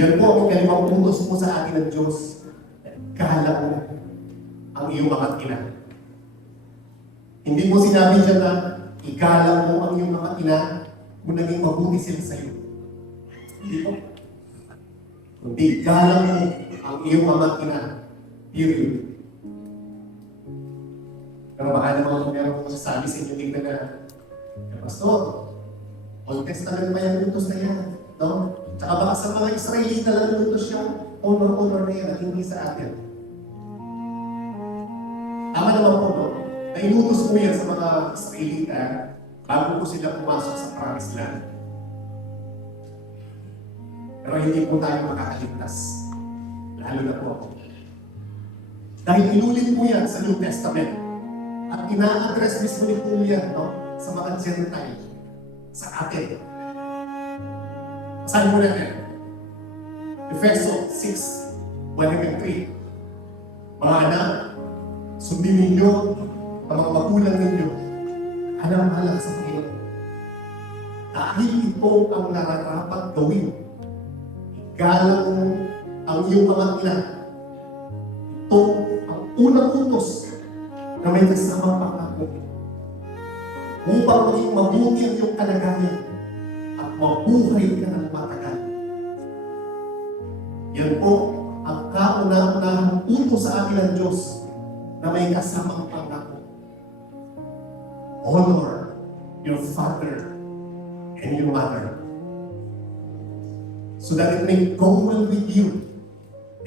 Yan po ang kalimang utos po sa atin ng Diyos. Kahala mo ang iyong mga ina. Hindi mo sinabi dyan na ikala mo ang iyong mga ina kung naging mabuti sila sa iyo. Hindi po. Kundi ikala mo ang iyong mga ina. Period. Pero baka naman kung meron kong masasabi sa inyo tingnan na, Pastor, Old Testament pa yung utos na yan. No? Tsaka baka sa mga Israelita lang yung utos yung honor na yan at hindi sa atin. Tama naman po, no? Nainutos po yan sa mga Israelita bago po sila pumasok sa Promised Land. Pero hindi po tayo makakaligtas. Lalo na po ako. Dahil inulit po yan sa New Testament. At ina-address mismo ni po yan, no? Sa mga Gentile. Sa atin. Basahin mo natin. Efeso 6, 1-3. Mga anak, sundin ninyo ang mga magulang ninyo. Alam-alam sa Panginoon. Dahil ito ang nararapat gawin. Igalang mo ang iyong mga ina. Ito ang unang utos na may kasamang pangako. Upang maging mabuti ang iyong kalagayan at mabuhay ka ng matagal. Yan po ang kauna-unahang utos sa atin ng Diyos na may kasamang pangako. Honor your father and your mother so that it may go well with you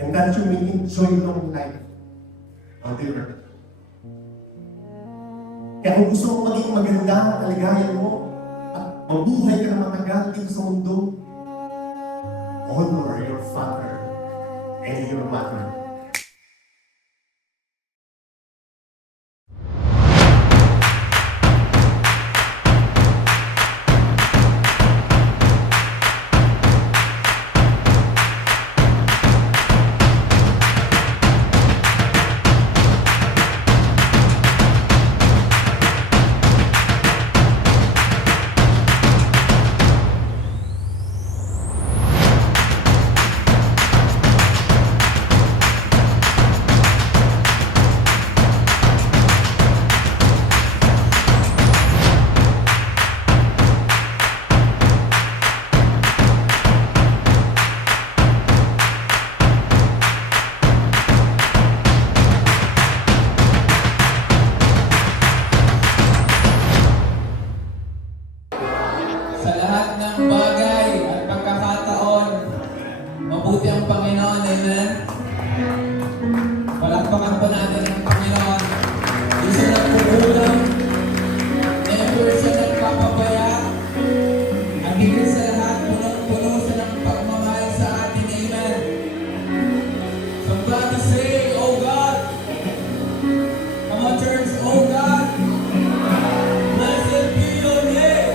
and that you may enjoy long life on the earth. Kaya kung gusto mong maging maganda ang kaligayan mo at mabuhay ka na matagal dito sa mundo, honor your father and your mother. Sa lahat ng bagay at pagkakataon, mabuti ang Panginoon, amen? Palakpakan po natin ang Panginoon. Di siya nagkukulang, never siya nagpapabaya, at higit sa lahat, punong-puno siya ng pagmamahal sa atin, amen? Somebody say, Oh God! Come on, church, Oh God! Blessed be your name!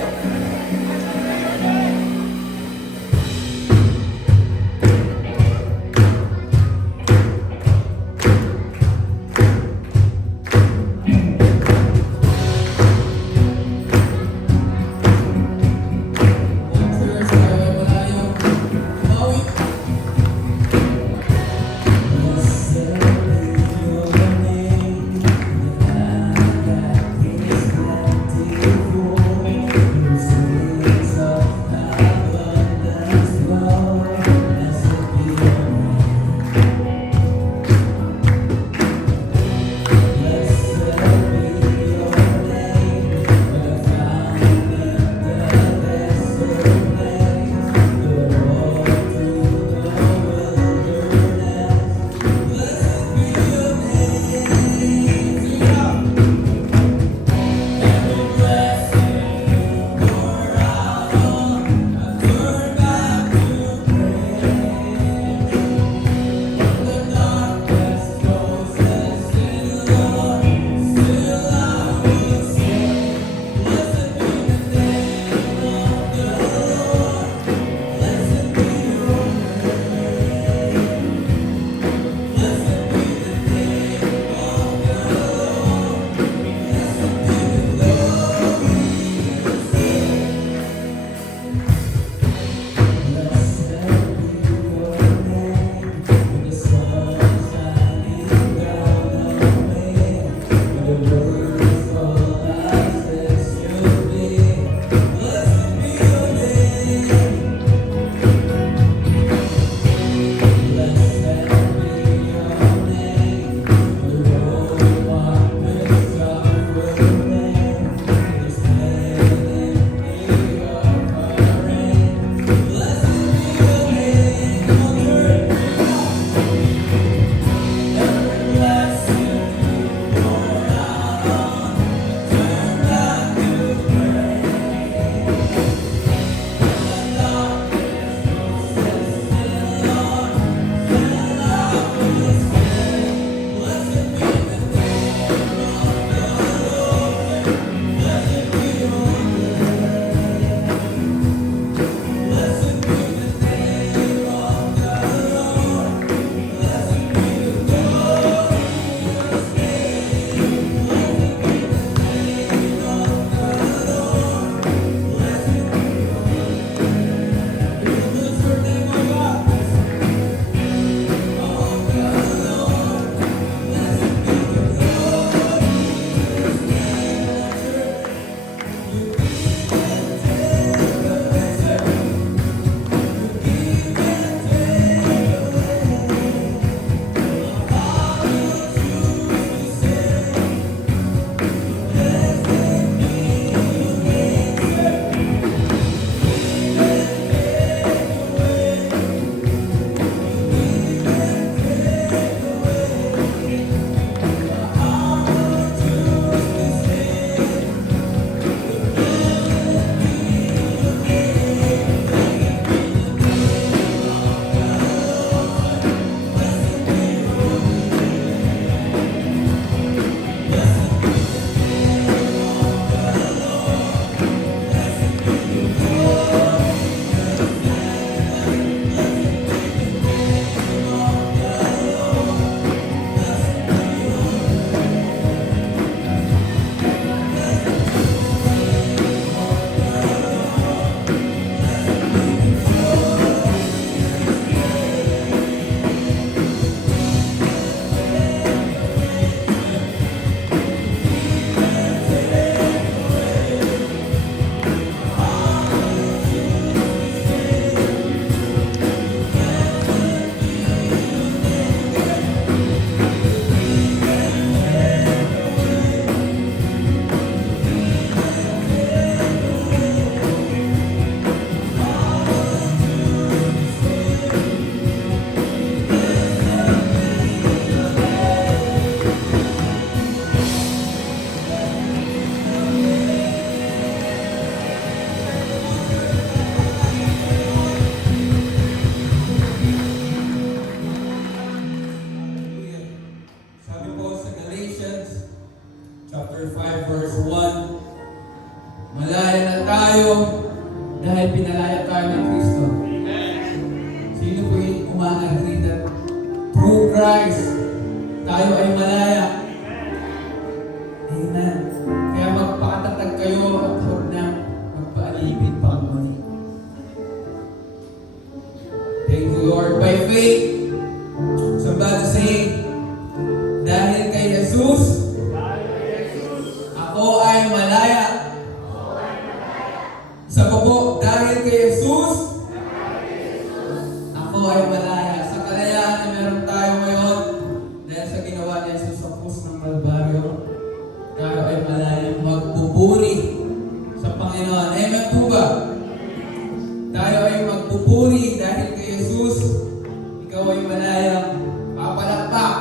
umaagree that through Christ, tayo ay malaya. Amen. Kaya magpakatatag kayo at huwag na magpaalipin pang muli. Thank you, Lord. By faith, somebody say, dahil kay Jesus, ako ay malaya. Isa pa po, dahil kay Jesus, ako ay malaya. Sa kalayaan na meron tayo ngayon, dahil sa ginawa ni Jesus sa krus ng Kalbaryo, tayo ay malayang magpupuri sa Panginoon. Amen po ba? Tayo ay magpupuri dahil kay Jesus, ikaw ay malayang papalakpak.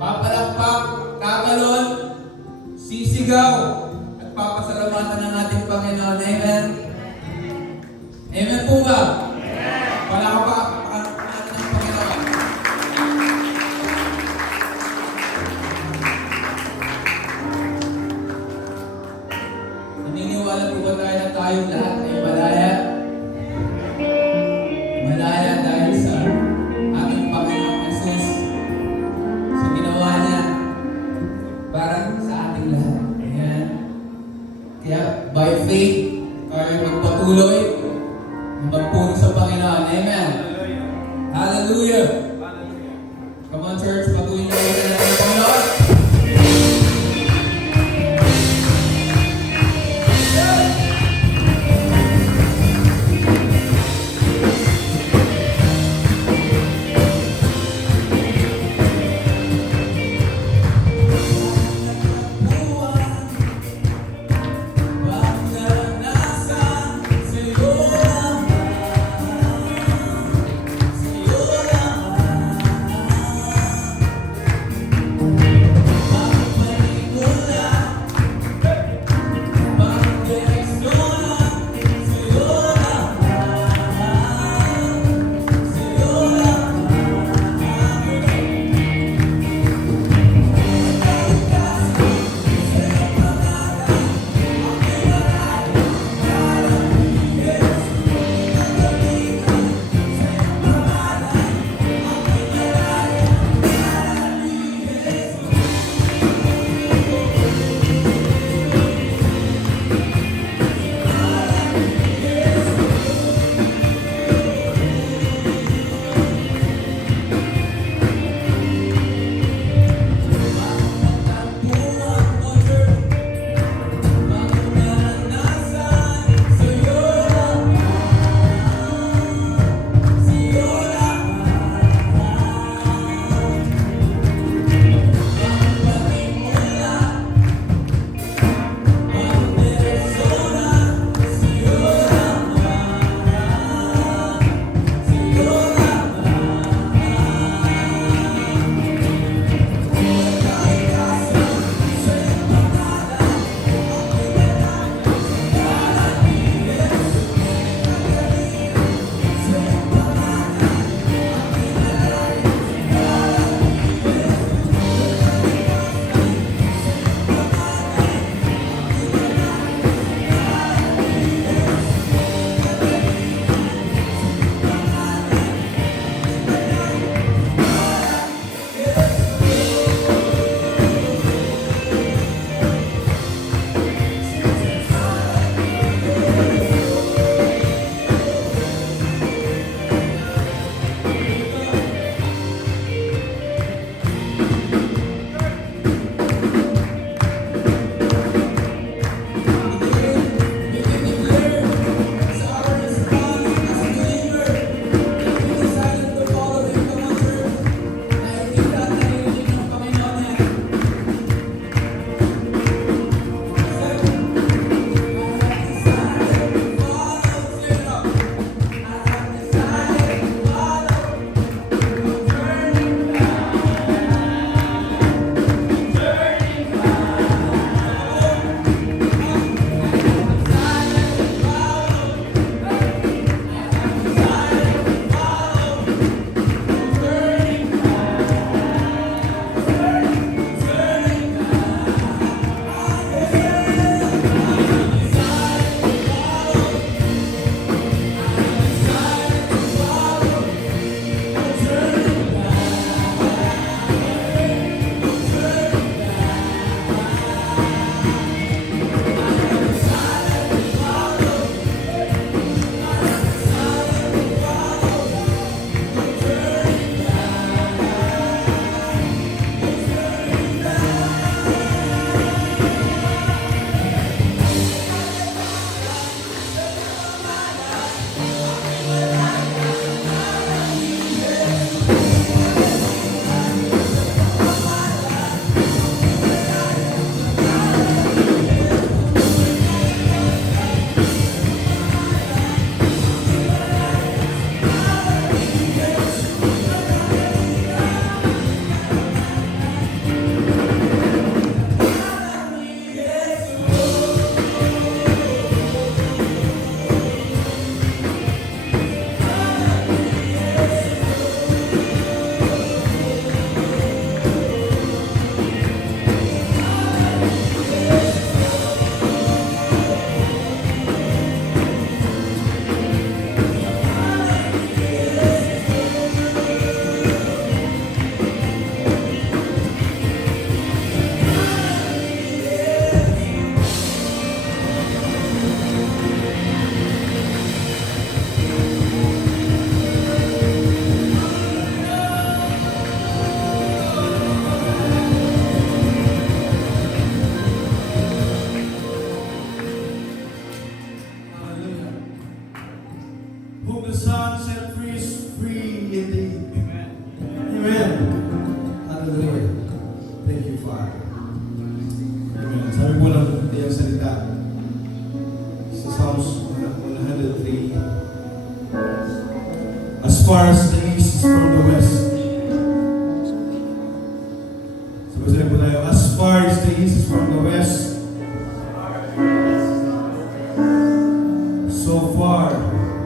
Papalakpak, kakalon, sisigaw, at papasalamatan ng ating Panginoon. Amen? Amen po ba? Palakpak ang ating Panginoon. Naniniwala po ba tayo na tayong lahat ay malaya? Malaya dahil sa ating Panginoon Jesus, sa ginawa niya para sa ating lahat. Ayan. Kaya by faith, tayo magpatuloy na magpuri sa Panginoon. Amen. Hallelujah. Come on, church, patuloy niyo natin ang Panginoon. as far as the east is from the west. Sabi po tayo, as far as the east is from the west, so far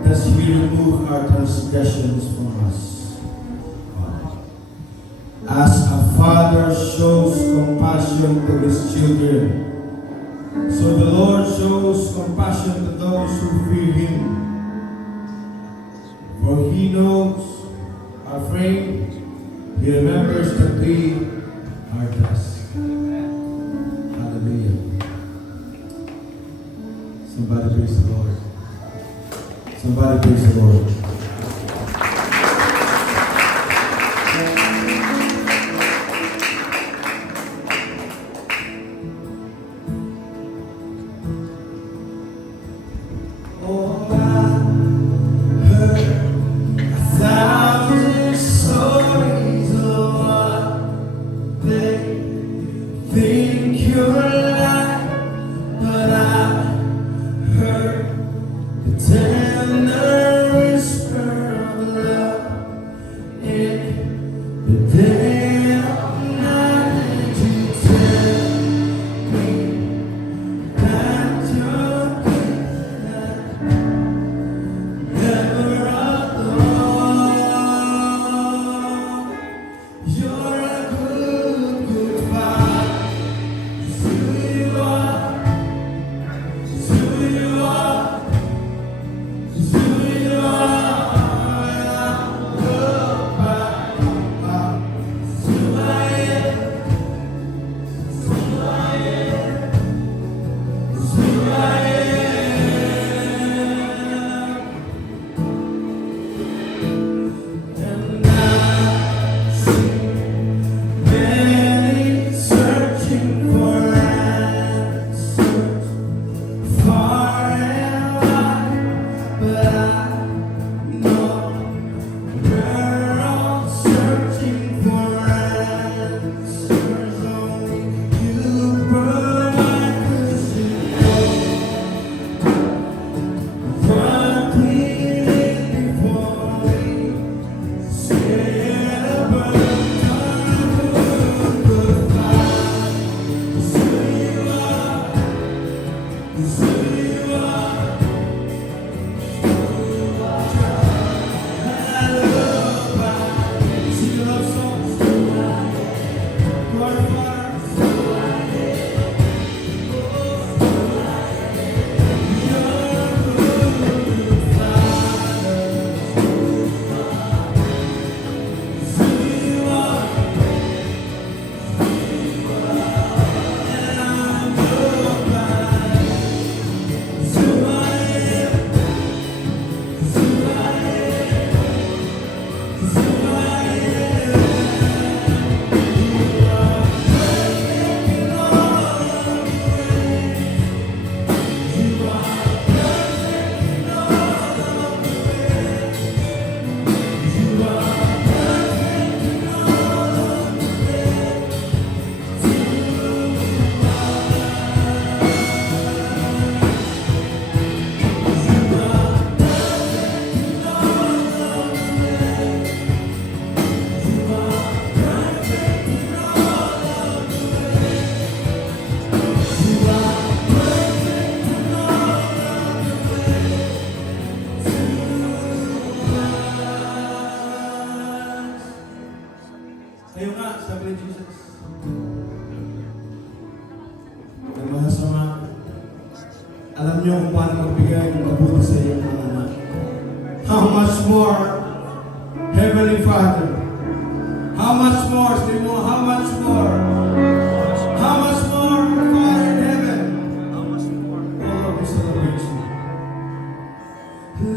does He remove our transgressions from us. As a father shows compassion to his children, so the Lord shows compassion to those who fear Him. For He knows our frame, He remembers that we are dust. Hallelujah. Somebody praise the Lord. Somebody praise the Lord. Oh, I heard 1,000 stories of what they think you're like, but I heard the tender whisper of love in the dead of night. And you tell me that you're never alone. You're a good, good father. It's who you are. It's who you are. It's who you are. And I look back. It's who I am. It's who I am. It's who I am. And I see many searching for answers far and wide, but I know we're all searching for answers. Only you provide, 'cause you know what we need before we say a word. Good God, it's who you are. It's who you are. I love God. Sing your love songs. Glorify. Tayo nga, sabi ni Jesus. Ang mga sama, alam niyo kung paano magbigay ng mabuti sa iyong mga anak. How much more, Heavenly Father? How much more, say mo, how much more? How much more, Father in heaven? How much more? All of His celebration.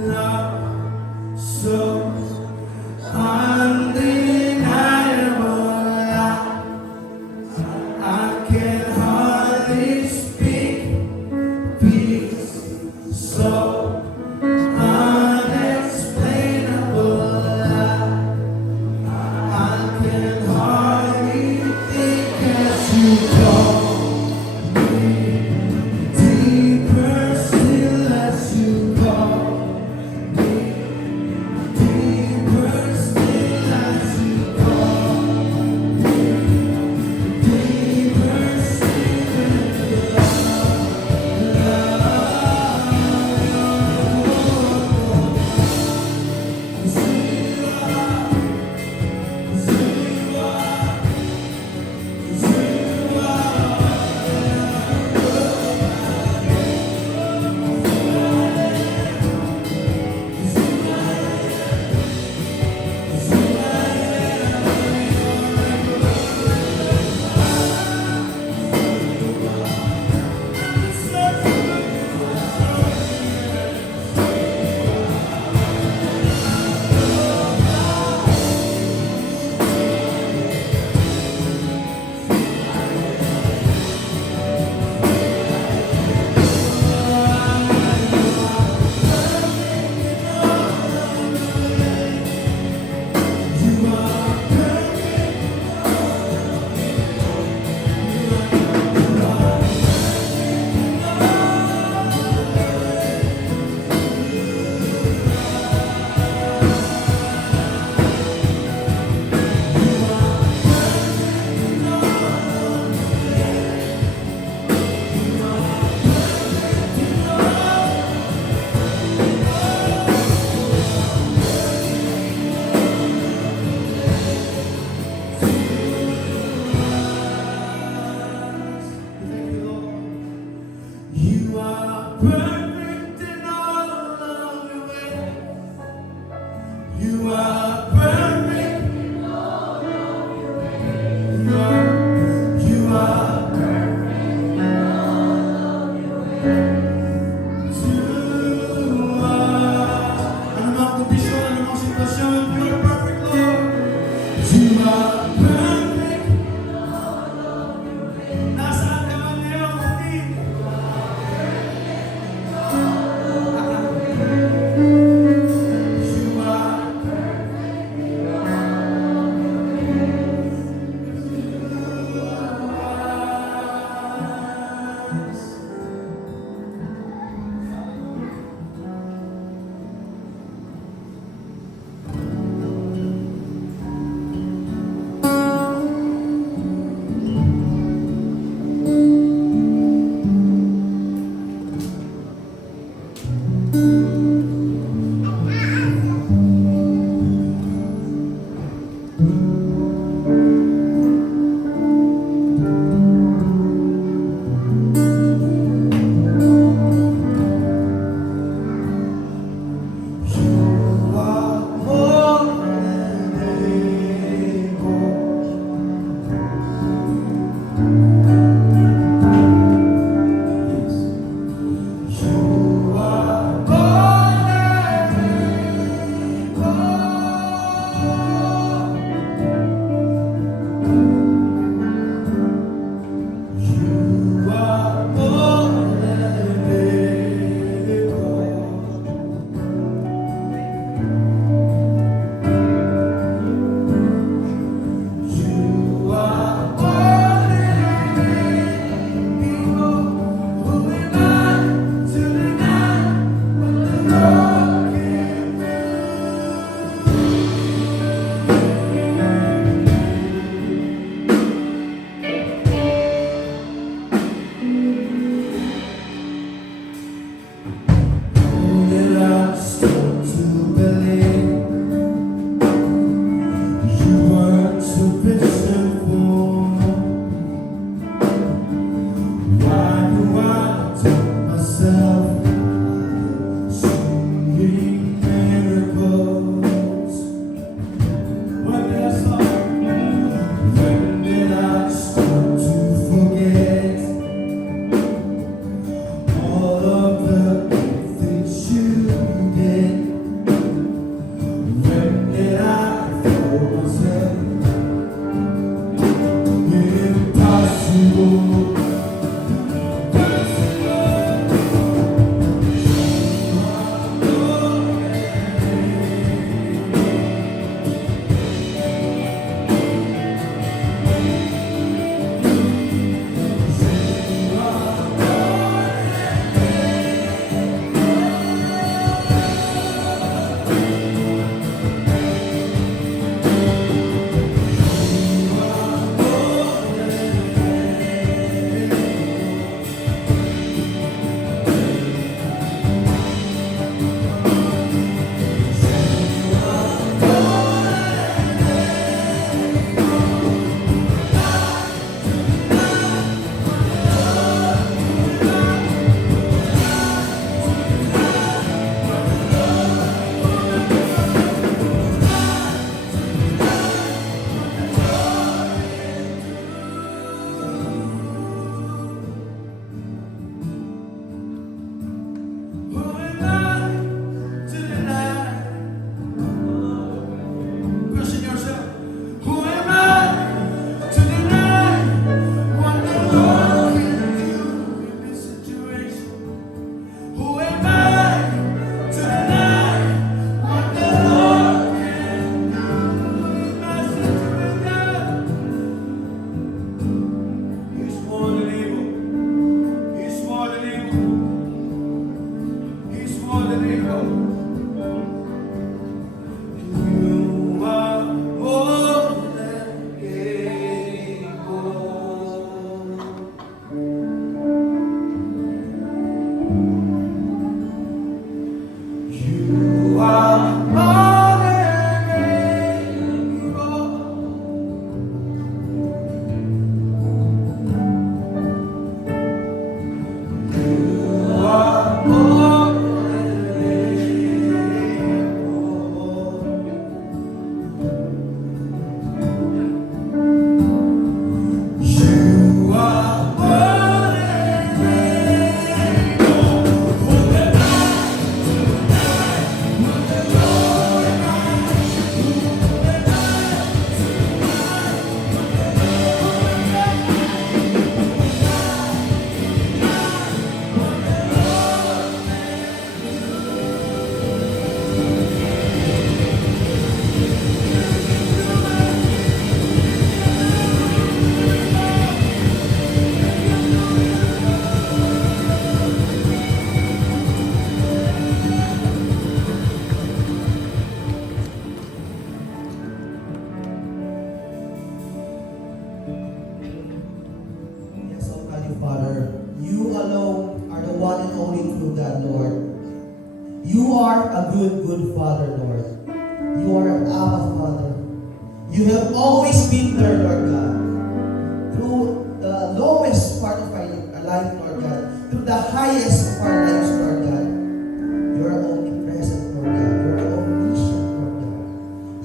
Love so undeniable. I can hardly speak. Peace so unexplainable. I can hardly think. You are perfect. You are anumang kondisyon, anumang sitwasyon, you are perfect, Lord. You are perfect. Nasaan ka man ngayon, kapatid? You are are a good, good Father, Lord. You are an Abba Father. You have always been there, Lord God. Through the lowest part of our life, Lord God. Through the highest of our lives, Lord God. You are omnipresent, Lord God. You are omniscient, Lord God.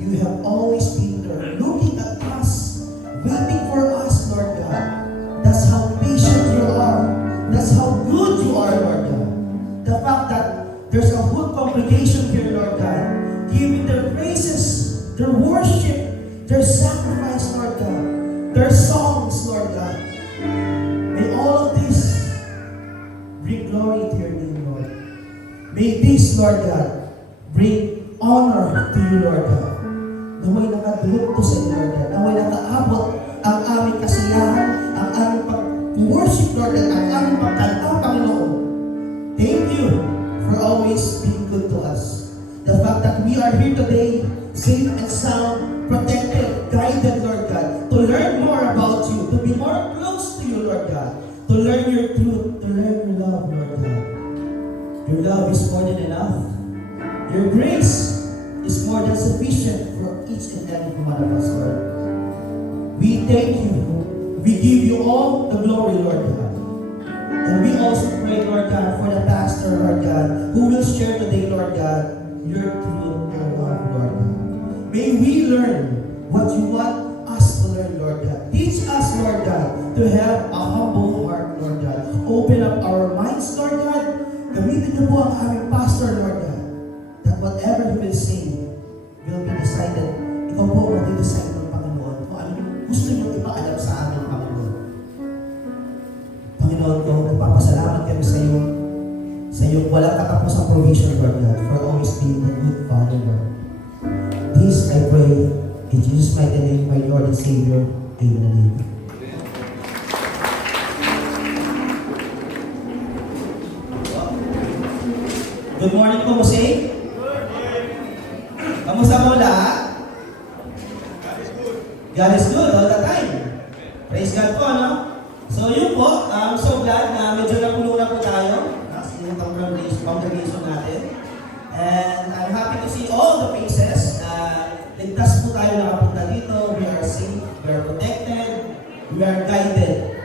You have always been there, looking at us, waiting for us, Lord God. That's how patient you are. That's how good you are, Lord God. The fact that there's a whole congregation here, Lord God, giving their praises, their worship, their sacrifice, Lord God, their songs, Lord God. May all of this bring glory to your name, Lord. May this, Lord God, bring honor to you, Lord God. Naway nakadulog to sa iyo, Lord God. Naway nakaabot ang aming kasiyahan, ang aming pag-worship, Lord God, ang aming pagkanta, Panginoon. Thank you for always being good to us. The fact that we are here today, safe and sound, protected, guided, Lord God, to learn more about you, to be more close to you, Lord God, to learn your truth, to learn your love, Lord God. Your love is more than enough. Your grace is more than sufficient for each and every one of us, Lord. We thank you. We give you all the glory, Lord God. And we also pray, Lord God, for the pastor, Lord God, who will share today, Lord God, your truth, your love, Lord God. May we learn what you want us to learn, Lord God. Teach us, Lord God, to have a humble heart, Lord God. Open up our minds, Lord God. Gamitin niyo po ang aming pastor, Lord God, that whatever he will say will be decided. Ikaw po mag-decide ng Panginoon kung ano gusto niyo ipaalam sa amin, Panginoon. Panginoon ko, nagpapasalamat kami sa iyo walang katapusang provision, Lord God, for always being a good Father, Lord. This I pray in Jesus' mighty name, my Lord and Savior. Amen. Good morning po, Jose. Kamusta mo lahat? God is good all the time. Praise God po, no? So yun po, I'm so glad na medyo napuno na po tayo sa yung congregation natin. And I'm happy to see all the faces na ligtas po tayo nakapunta dito. We are safe, we are protected, we are guided.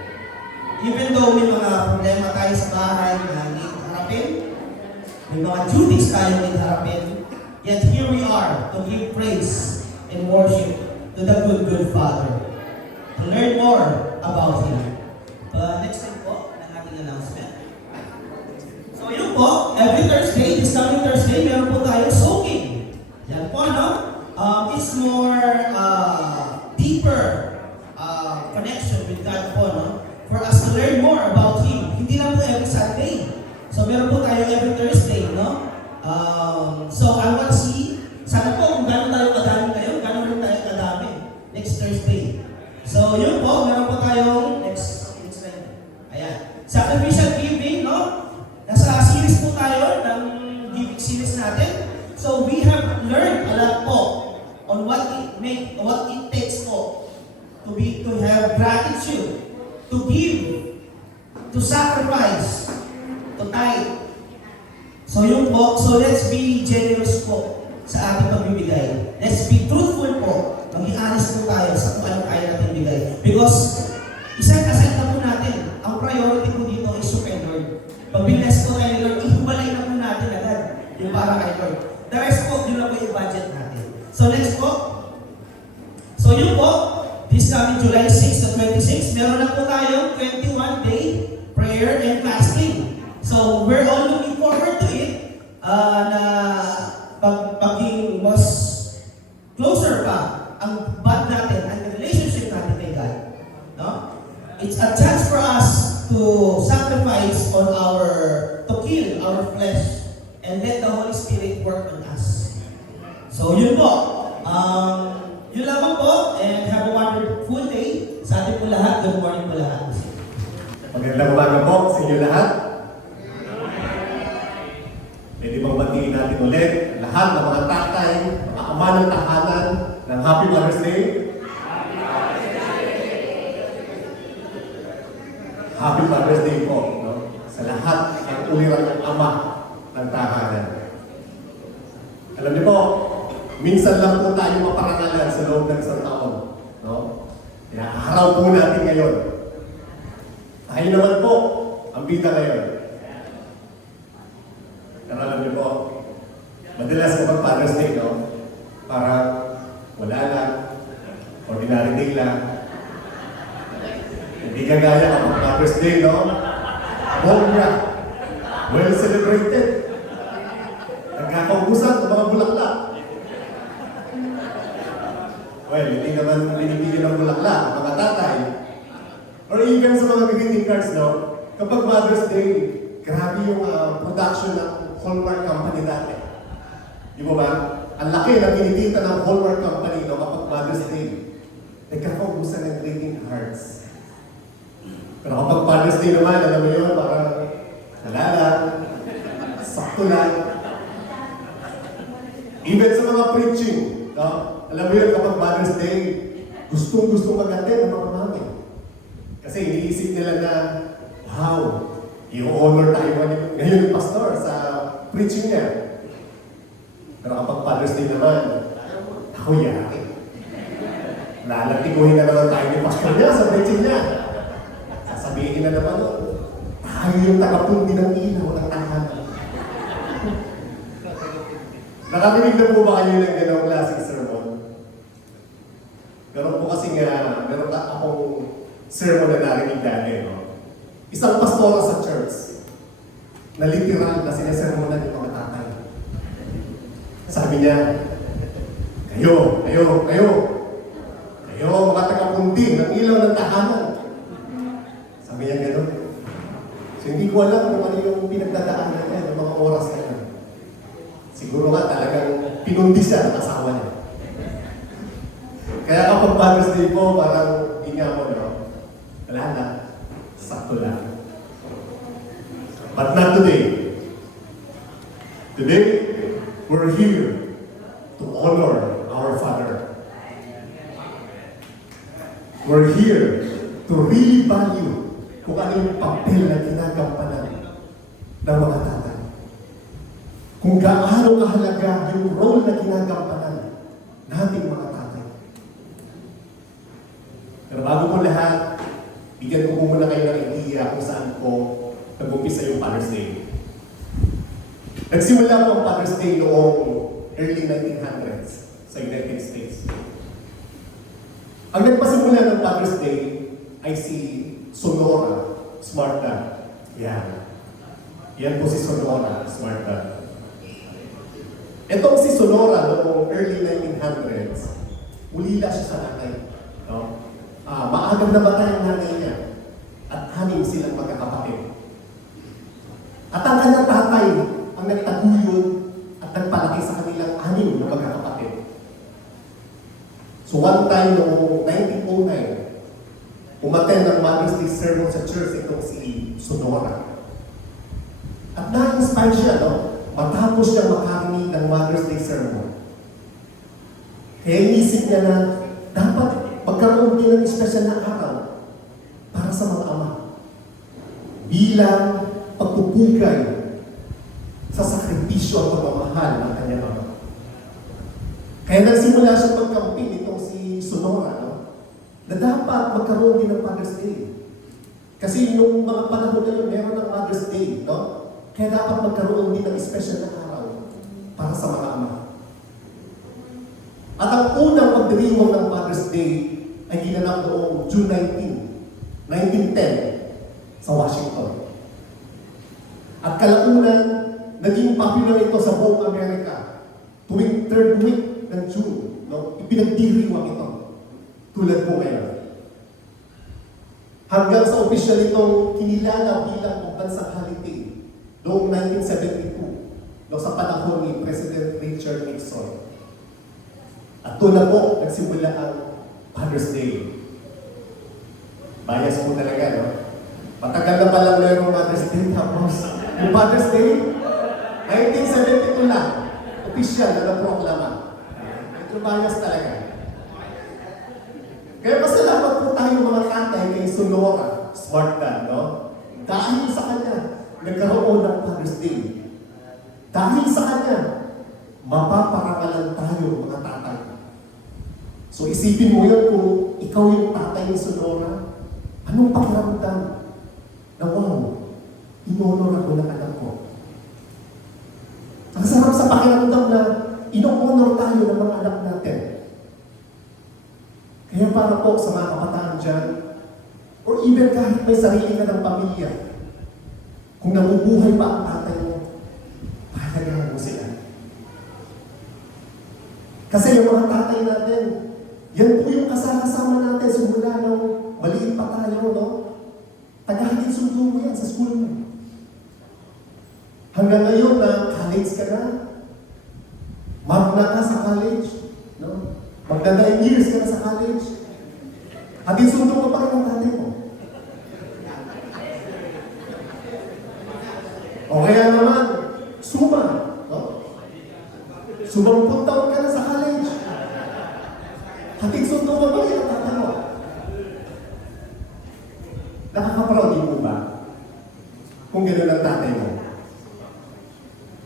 Even though may mga problema tayo sa bahay na need harapin, may mga duties tayo need harapin, yet here we are to give praise and worship to the good, good Father. To learn more about Him. Next time po, ng ating announcement. So yun po, every Thursday, this coming Thursday, meron po tayo soaking. Yan po, no? It's more deeper connection with God po, no? For us to learn more about Him. Hindi lang po every Sunday. So meron po tayo every Thursday, no? So I want to see, sana po kung gano'n tayo kadami kayo, gano'n rin tayo kadami next Thursday. So yun po, meron po tayong next slide. Ayan. Sacrificial giving, no? Nasa series po tayo ng giving series natin. So we have learned a lot po on what it takes po to have gratitude, to give, to sacrifice, to tithe. So yun po, so let's be generous po sa ating pagbibigay. Let's be truthful po. Maging honest po tayo sa kung anong kaya natin bigay. Because, isang-aside na po natin, ang priority po dito is to kay Lord. Pag binless po kay Lord, ihubalay na po natin agad yung para kay Lord. The rest po, yun lang po yung budget natin. So next po. So yun po, this coming July 6 to 26, meron na po tayong 21-day prayer and fasting. So we're all looking forward to it na maging mas closer pa ang bond natin, ang relationship natin kay God. No? It's a chance for us to sacrifice to kill our flesh and let the Holy Spirit work on us. So yun po. Yun lamang po, and have a wonderful day sa ating po lahat. Good morning po lahat. Magandang umaga po sa inyo lahat. Pwede bang batiin natin ulit lahat ng mga tatay, mga ama ng tahanan ng Happy Mother's Day? Happy Mother's Day po, no? Sa lahat ng ulirang ng ama ng tahanan. Alam niyo po, minsan lang po tayo maparangalan sa loob ng isang taon. No? Kaya araw po natin ngayon. Tayo naman po ang bida ngayon. Pero alam niyo po, madalas kapag Father's Day, no? Parang wala lang, ordinary day lang. Hindi kagaya kapag Father's Day, no? Bongga, well celebrated. Nagkakaubusan ng mga bulaklak. Well, hindi naman binibigyan ng bulaklak ang mga tatay. Or even sa mga greeting cards, no? Kapag Mother's Day, grabe yung production ng Hallmark Company dati. Di ba ba? Ang laki ng kinikita ng Hallmark Company, no? Kapag Mother's Day. Nagkakaubusan ng greeting cards. Pero kapag Father's Day naman, alam mo yun, parang nalala, sakto lang. Even sa mga preaching, no? Alam mo yun, kapag Father's Day, gustong-gustong mag-attend ng mga mami. Kasi iniisip nila na, wow, i-honor tayo ngayon ng pastor sa preaching niya. Pero kapag Father's Day naman, ako yari. Lalatiguhin na naman tayo ni pastor niya sa preaching niya. Sasabihin na naman, tayo yung tagapundi ng ilaw ng tahanan. Nakarinig na po ba kayo ng ganong klaseng sermon? Ganon po kasi nga, meron akong sermon na narinig dati, no? Isang pastora sa church, na literal na sinasermonan yung mga tatay. Sabi niya, kayo, mga tagapundi ng ilaw ng tahanan. Sabi niya gano'n. So hindi ko alam kung ano yung pinagdadaanan niya ng mga oras na yan. Siguro nga talagang pinundi siya ng asawa niya. Kaya kapag Father's Day po, parang hinga mo, no? Wala na. Sakto lang. But not today. Today, we're here to honor our Father. We're here to really value kung ano yung papel na ginagampanan ng mga tatay. Kung gaano kahalaga yung role na ginagampanan nating mga tatay. Pero bago po lahat, bigyan ko muna kayo ng idea kung saan po nag-umpisa yung Father's Day. Nagsimula po ang Father's Day noong early 1900s sa United States. Ang nagpasimula ng Father's Day ay si Sonora Smart Dad. Yan. Yan po si Sonora Smart Dad. Itong si Sonora noong early 1900s, ulila siya sa nanay. No? Maagang nabatay ang nanay niya at 6 silang magkakapatid. At ang kanyang tatay ang nagtaguyod at nagpalaki sa kanilang 6 na magkakapatid. So one time noong 1909, umattend ng Mother's Day sermon sa church itong si Sonora. At na-inspire siya, no? Matapos siya makarinig ng Mother's Day sermon. Kaya inisip niya na dapat magkaroon din ng espesyal na araw para sa mga ama. Bilang pagpupugay sa sakripisyo at pagmamahal ng kanyang ama. Kaya nagsimula siya pagkampin itong si Sonora, no? Na dapat magkaroon din ng Father's Day. Kasi nung mga panahon na yun, meron ng Mother's Day, no? Kaya dapat magkaroon din ng special na araw para sa mga ama. At ang unang pagdiriwang ng Father's Day ay ginanap noong June 19, 1910 sa Washington. At kalaunan, naging popular ito sa buong Amerika. Tuwing 3rd week ng June, no? Ipinagdiriwang ito. Tulad po ngayon. Hanggang sa opisyal itong kinilala bilang pambansang holiday noong 1972, no, sa panahon ni President Richard Nixon. At doon na po nagsimula ang Father's Day. Bias po talaga, no? Matagal na palang mayroong Mother's Day, tapos yung Father's Day, 1972 lang, opisyal na naproklama. Ito bias talaga. Kaya pasalamat po tayo mga tatay kay Sonora Smart Dad, no? Dahil sa kanya, nagkaroon ng Father's Day. Dahil sa kanya, mapaparangalan tayo mga tatay. So isipin mo yun kung ikaw yung tatay ni Sonora, anong pakiramdam na wow, inonor ako ng anak ko. Ang sarap sa pakiramdam na ino-honor tayo ng mga anak natin. Kaya para po sa mga kabataan dyan, or even kahit may sarili ka ng pamilya, kung nabubuhay pa ang tatay mo, pahalagahan mo sila. Kasi yung mga tatay natin, yan po yung kasama natin simula nung maliit pa tayo, no? Tagahagin sundo mo yan sa school mo. Hanggang ngayon na college ka na, magna ka sa college, no? Magna 9 years ka na sa college, hagin sundo mo pa rin ang tatay mo. O kaya naman, suma, no? Sumampung taon ka na sa college. Hating sundo mo ba yung tatay mo? Nakaka-proud din mo ba? Kung gano'n ang tatay mo.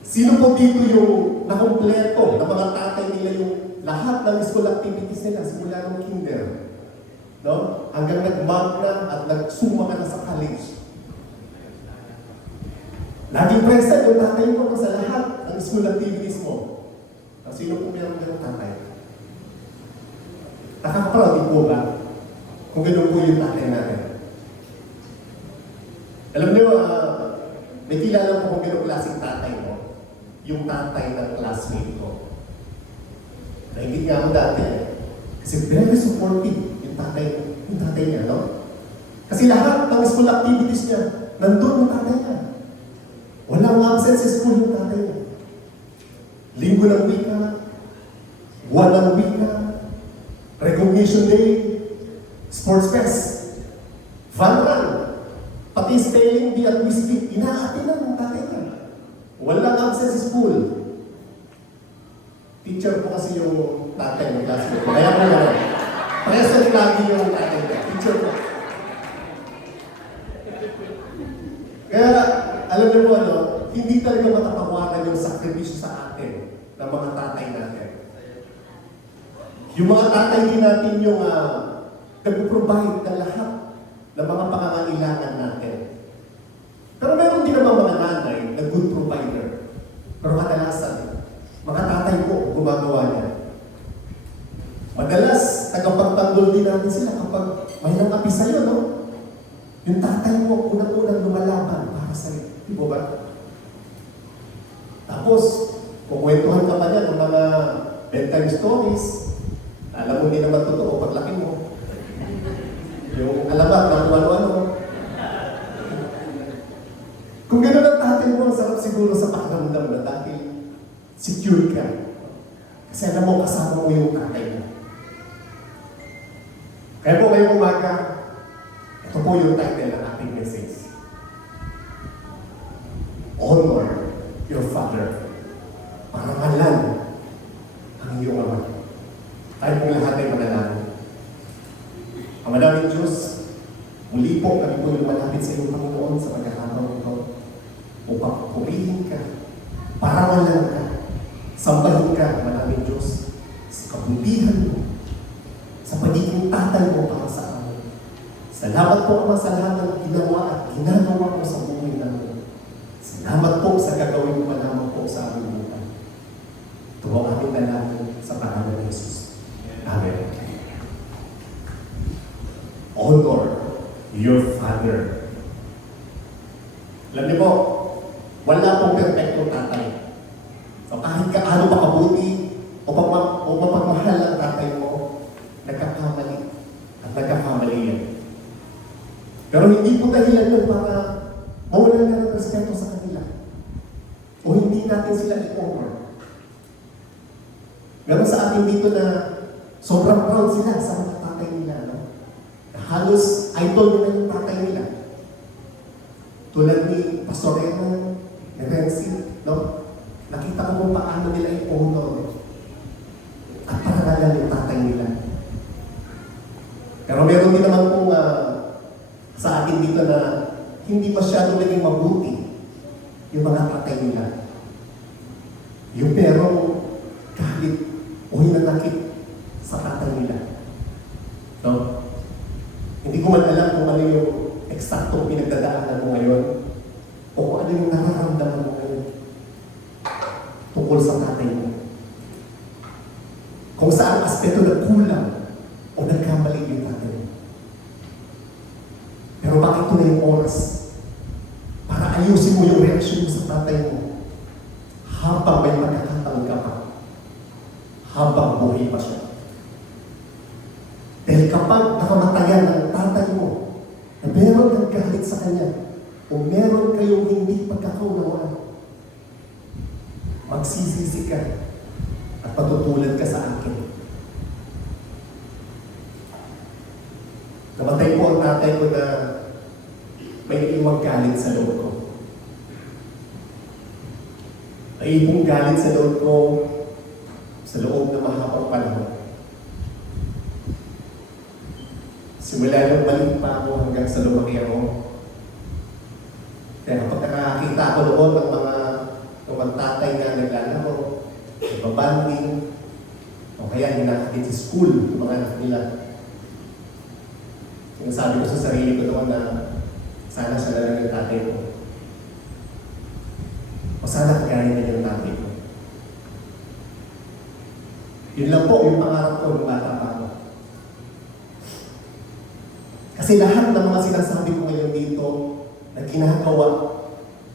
Sino po dito yung nakompleto na mga tatay nila yung lahat ng school activities nila simula ng kinder? No? Hanggang nag-magna at nagsuma ka na sa college. Laging present yung tatay mo sa lahat ng school activities mo. Sino po meron ganong tatay? Nakaka-proud din po ba? Kung gano'n po yung tatay natin. Alam niyo, may kilala ko kung gano'ng klaseng tatay mo. Yung tatay ng classmate ko. Naingit nga ako dati kasi very supportive yung tatay niya, no? Kasi lahat ng school activities niya, nandun yung tatay niya. Walang absent sa school yung tatay niya. Linggo ng wika, buwan ng wika, recognition day, sports fest, fun run, pati spelling bee at quiz bee, inaatinan ng tatay niya. Walang absent sa school. Teacher po kasi yung tatay ng classmate. Kaya po naman. Present lagi yung tatay niya. Teacher po. Kaya, alam niyo po ano, hindi talaga matatawaran yung sakripisyo sa atin ng mga tatay natin. Yung mga tatay din natin yung nag-provide ng lahat ng mga pangangailangan natin. Pero meron din naman mga nanay na good provider. Pero kadalasan, mga tatay po gumagawa niya. Madalas, tagapagtanggol din natin sila kapag may nang-api sa'yo, no? Yung tatay mo, unang-unang lumalaban para sa'yo. Di ba ba? Tapos, kukwentuhan ka pa niya ng mga bedtime stories. Alam mo, hindi naman totoo paglaki mo. Yung alamat ng ano-ano. Kung gano'n ang tatay mo, ang sarap siguro sa pakiramdam na dahil secure ka. Kasi alam mo, kasama mo yung tatay mo. Kaya po ngayong umaga, ito po yung title ng ating message. Honor your father. Parangalan ang iyong ama. Tayo pong lahat ay manalangin. Ang madaming Diyos, muli po kami po lumalapit sa iyong Panginoon sa pagkakataon ito upang purihin ka, parangalan ka, sambahin ka, madaming Diyos, sa kabutihan mo, sa pagiging tatay mo para sa amin. Salamat po Ama sa lahat ng ginawa at ginagawa mo sa buhay namin. Salamat po sa gagawin mo lamang po sa aming buhay. Ito ang aming dalangin sa pangalan ng Jesus. Amen. Honor your father. Alam niyo po, wala pong perfectong tatay. So kahit kaano pa kabuti o mapagmahal ang tatay mo, nagkakamali at nagkakamali yan. Pero hindi po dahilan yun para mawalan ka ng respeto sa kanila. O hindi natin sila i-honor. Meron sa atin dito na sobrang proud sila sa mga tatay nila, no? Halos idol nila yung tatay nila. Tulad ni Pastor Eman, ni Renzi, no? Nakita ko kung paano nila i-honor at parangalan yung tatay nila. Pero meron din naman pong sa atin dito na hindi masyadong naging mabuti yung mga tatay nila. Yung pero hinanakit sa tatay nila. No? Hindi ko man alam kung ano yung eksaktong pinagdadaanan mo ngayon o kung ano yung nararamdaman mo ngayon tungkol sa tatay mo. Kung saan aspeto nagkulang o nagkamali yung tatay mo. Pero bakit ito na yung oras para ayusin mo yung reaksyon mo sa tatay mo habang may pagkakataon ka pa, habang buhay pa siya. Dahil kapag nakamatayan ng tatay mo na meron kang galit sa kanya o meron kayong hindi pagkakaunawaan, magsisisi ka at patutulad ka sa akin. Namatay po ang tatay ko na may iwang galit sa loob ko. May ipong galit sa loob ko sa loob ng mahabang panahon. Simula nung maliit pa ako hanggang sa lumaki ako. Kaya kapag nakakita ako noon ng mga tatay na naglalaro, nagbabanding, o kaya hinakatid sa school, yung mga anak nila. Sinasabi ko sa sarili ko noon na sana siya na lang yung tatay ko. O sana kagaya niya yung tatay ko. Yun lang po yung pangarap ko nung bata pa ako. Kasi lahat ng mga sinasabi ko ngayon dito na ginagawa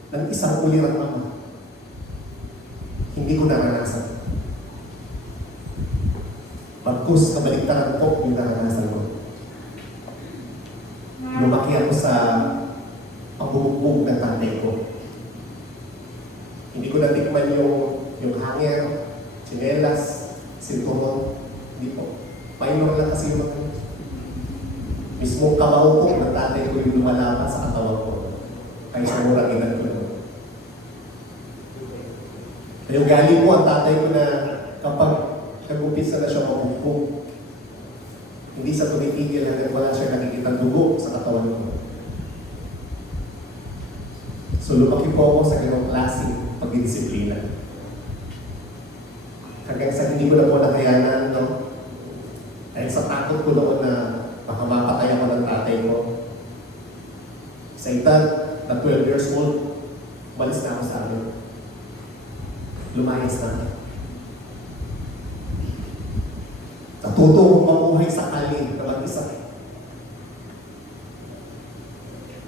ng isang ulirang ama, hindi ko naranasan. Pagkus kabaligtaran ko yung naranasan ko. Lumaki ako sa pagbubugbog ng tatay ko. Hindi ko natikman yung hanger, tsinelas, sinturon. Hindi po. Minor lang kasi yung mga mismo kamao ko ng tatay ko yung lumalaban sa katawan ko. Kaya sa murang edad ko. Kaya galing po ang tatay ko na kapag nag-umpisa na siya mabugbog, hindi sa tumitigil hanggang wala siya nakikita dugo sa katawan ko. So lumaki po ako sa ganong klase pagdidisiplina. Hanggang sa hindi ko na po nakayanan, no? Dahil sa takot ko noon na baka mapatay ako ng tatay ko. Sa edad na 12 years old, umalis na ako sa amin. Lumayas na ako. Natuto kong mamuhay sa kali na mag-isa.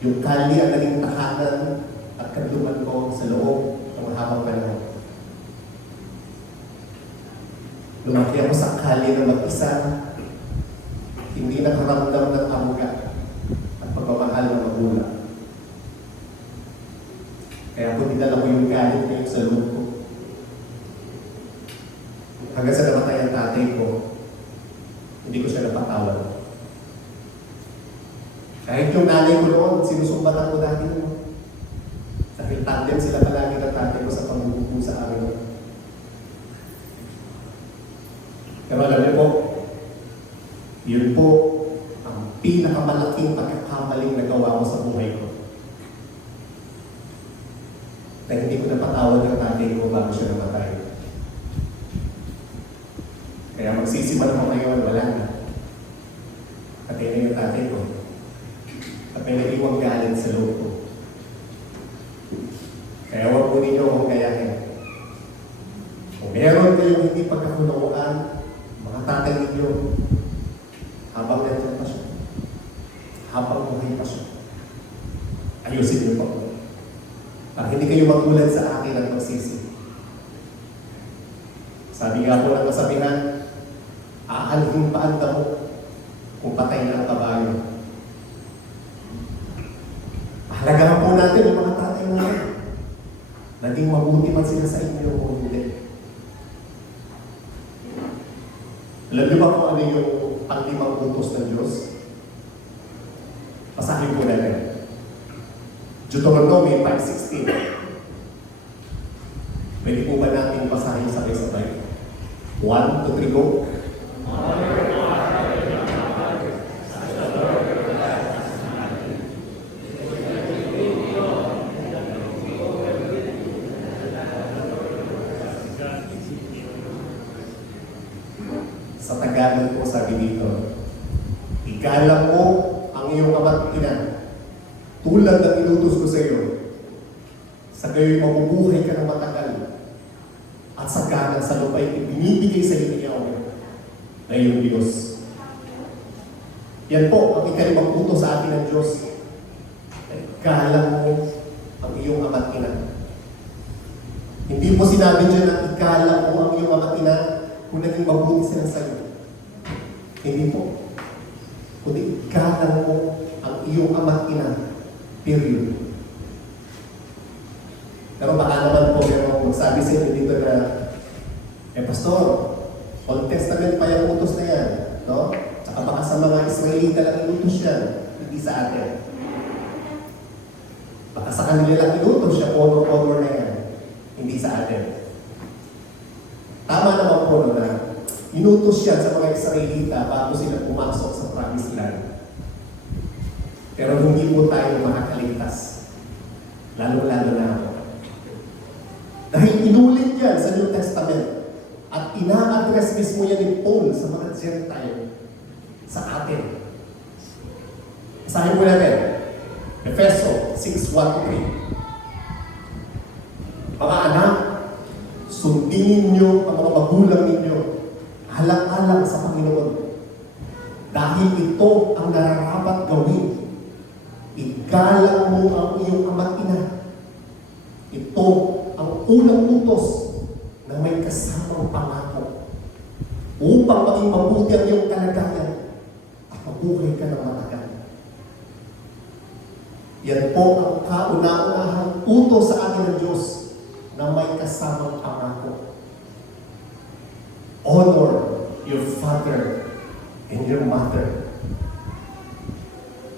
Yung kali ang naging tahanan at kadluman ko sa loob ng mahabang panahon. Lumaki ako sa kali na mag-isa, hindi nakaramdam ng amuga at pagmamahal ng magulang. Kaya kung dinala ko yung galit ngayon sa loob ko, hanggang sa namatay ang tatay ko, hindi ko siya napatawad. Kahit yung nanay ko noon, sinusumbatan ko dati noon. Dahil tandem sila palagi ng tatay ko sa pamumupo sa amin. Pero alam niyo po, yun po ang pinakamalaking pagkakamaling nagawa ko sa buhay ko. Na hindi ko napatawad ng tatay ko bago siya namatay. Kaya magsisiman ako ngayon, wala na. Patay na yung tatay ko. At may naiwang galit sa loob ko. Kaya huwag po ninyo akong gayahin. Kung meron kayong hindi pagkakunawaan, mga tatay ninyo, habang nandiyan pa siya, habang buhay pa siya, ayusin niyo po. Para hindi kayo magulat sa akin at magsisi. Sabi nga po ng kasabihan, aalhin pa ang damo kung patay na ang kabayo. Pahalagahan po natin yung mga tatay natin. Naging mabuti man sila sa inyo o hindi. Alam niyo ba kung ano yung panglimang utos ng Diyos? Pasahin po natin. Deuteronomy 5:16. Pwede po ba natin basahin sabay-sabay? 1, 2, 3, go. Tagalog po sabi dito, igalang mo ang iyong ama't ina, tulad ng inutos ko sa iyo, sa gayo'y mabubuhay ka ng matagal, at sagana sa lupa'y ibinibigay sa iyo ni Yahweh na iyong Diyos. Yan po ang ikalimang utos sa atin ng Diyos. Igalang mo ang iyong ama't ina. Hindi po sinabi dyan na igalang mo ang iyong ama't ina kung naging mabuti sila sa iyo. Hindi po. Kundi igalang mo ang iyong ama't ina. Period. Pero baka naman po merong magsabi sa inyo dito na, Pastor, Old Testament pa yung utos na yan. No? Tsaka baka sa mga Israelita lang inutos yan. Hindi sa atin. Baka sa kanila lang inutos siya, honor na yan. Hindi sa atin. Tama naman po no, na inutos yan sa mga Israelita bago sila pumasok sa Promised Land. Pero hindi po tayo makakaligtas. Lalo-lalo na ako. Dahil inulit yan sa New Testament at ina-address mismo yan ni Paul sa mga Gentile sa atin. Basahin po natin. Efeso 6:1-3. Mga anak, sundin ninyo ang mga magulang ninyo alang-alang sa Panginoon. Dahil ito ang nararapat gawin. Igalang mo ang iyong ama't ina. Ito ang unang utos na may kasamang pangako upang maging mabuti ang iyong kalagayan at mabuhay ka ng matagal. Yan po ang kauna-unahang utos sa atin ng Diyos na may kasamang pangako. Honor your father and your mother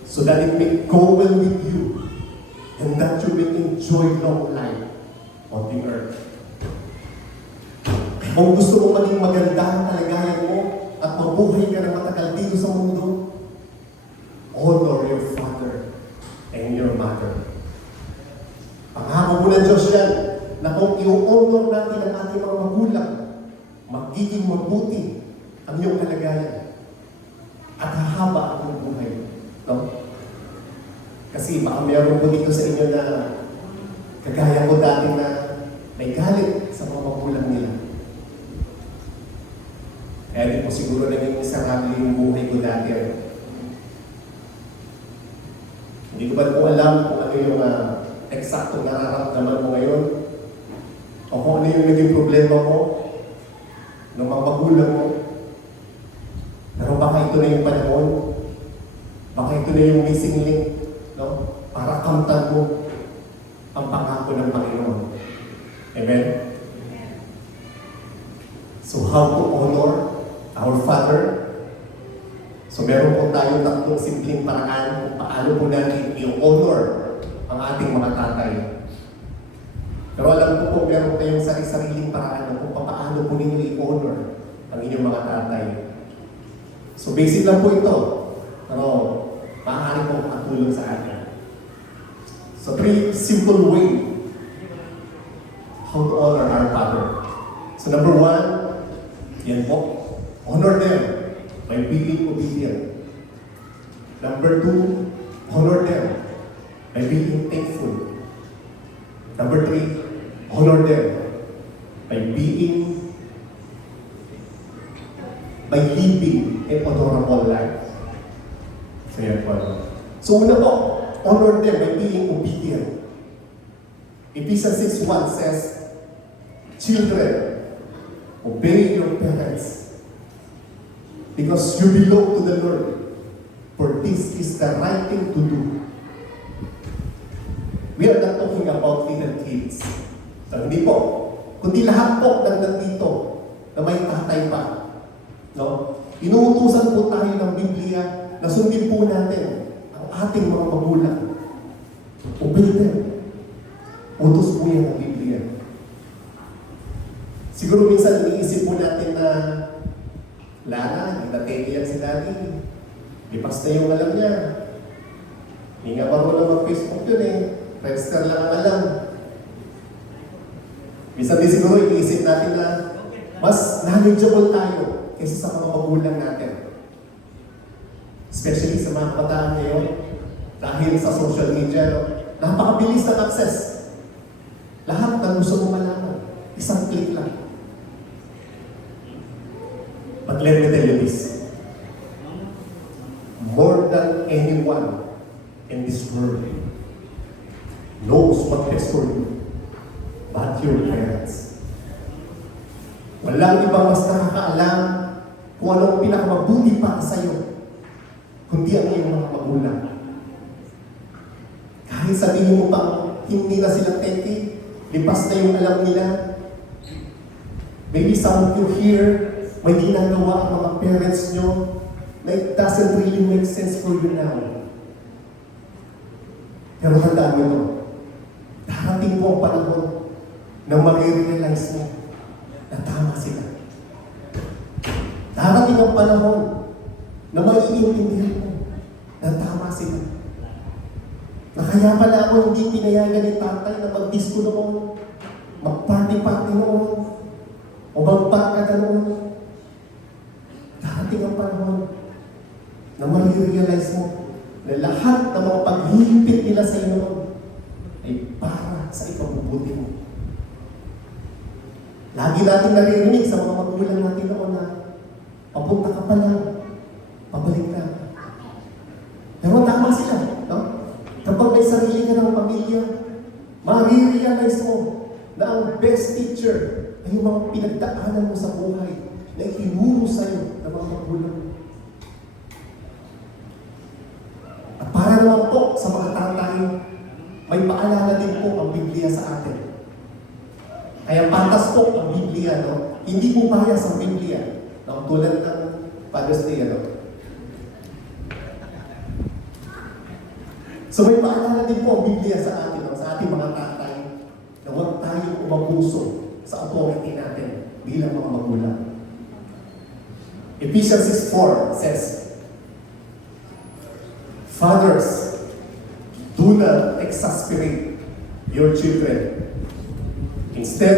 so that it may go well with you and that you will enjoy long life on the earth. Kung gusto mo maging maganda ang kalagayan mo at mabuhay ka ng matagal dito sa mundo, honor your father and your mother. Pangako mo ng Diyos yan na kung i-honor natin ang ating mga magulang, magiging mabuti ang iyong kalagayan at hahaba ang iyong buhay. No? Kasi baka meron po dito sa inyo na kagaya ko dati na may galit sa mga magulang nila. Kaya di po siguro naging miserable yung buhay ko dati. Hindi ko ba po alam kung ano yung eksaktong nararamdaman mo ngayon o kung ano yung naging problema mo ng mga magulang mo. Pero baka ito na yung panahon, baka ito na yung missing link, no? Para kamtan mo ang pangako ng Panginoon. Amen? So how to honor our Father? So meron po tayong tatlong simpleng paraan kung paano po natin i-honor ang ating mga tatay. Pero alam ko po meron tayong sarili-sariling paraan kung paano po ninyo i-honor ang inyong mga tatay. So basic lang po ito. Pero maaari po makatulong sa atin. So 3 simple way how to honor our Father. So number 1, yan po, honor them by being obedient. Number 2, honor them by being thankful. Number 3, honor them by living an honorable life. So yan po. So una po, honor them by being obedient. Ephesians 6:1 says, children, obey your parents because you belong to the Lord, for this is the right thing to do. We are not talking about little kids. So hindi po, kundi lahat po ng nandito na may tatay pa. No? Inuutusan po tayo ng Biblia na sundin po natin ang ating mga magulang. Obey them. Utos po yan ng Biblia. Siguro minsan iniisip po natin na Lana, nagtatay si daddy. Lipas na yung alam niya. Hindi nga marunong mag-Facebook yun eh. Friendster lang ang alam. Minsan din siguro iniisip natin na mas knowledgeable tayo kaysa sa mga magulang natin. Especially sa mga kabataan ngayon, dahil sa social media, no? Napakabilis ng access. Lahat ng gusto mo malaman, isang click lang. But let me tell you this. More than anyone in this world knows what best for you, but your parents. Walang ibang mas nakakaalam kung anong pinakamabuti para sa'yo, kundi ang iyong mga magulang. Kahit sabihin mo pang hindi na silang teki, lipas na yung alam nila. Maybe some of you here, may ginagawa ang mga parents nyo na it doesn't really make sense for you now. Pero tandaan mo ito, darating mo ang panahon na marirealize mo na tama sila. Darating ang panahon na maiintindihan mo na tama sila. Na kaya pala ako hindi pinayagan ni tatay na mag-disco noon, mag-party-party noon, o magpagkada noon. Darating ang panahon na marirealize mo na lahat ng mga paghihimpit nila sa iyo noon ay para sa ikabubuti mo. Lagi natin naririnig sa mga magulang natin noon na papunta ka pa lang, pabalik ka. Pero tama sila, no? Kapag may sarili ka ng pamilya, marirealize mo na ang best teacher ay yung mga pinagdaanan mo sa buhay na itinuro sa'yo ng mga magulang. At para naman po sa mga tatay, may paalala din po ang Biblia sa atin. Kaya patas po ang Biblia, no? Hindi po bias ang Biblia. No? Tulad ng Father's Day, ano? So may paalala din po ang Biblia sa atin, no? Sa ating mga tatay, na huwag tayong umabuso sa authority natin bilang mga magulang. Ephesians 6:4 says, Fathers, do not exasperate your children. Instead,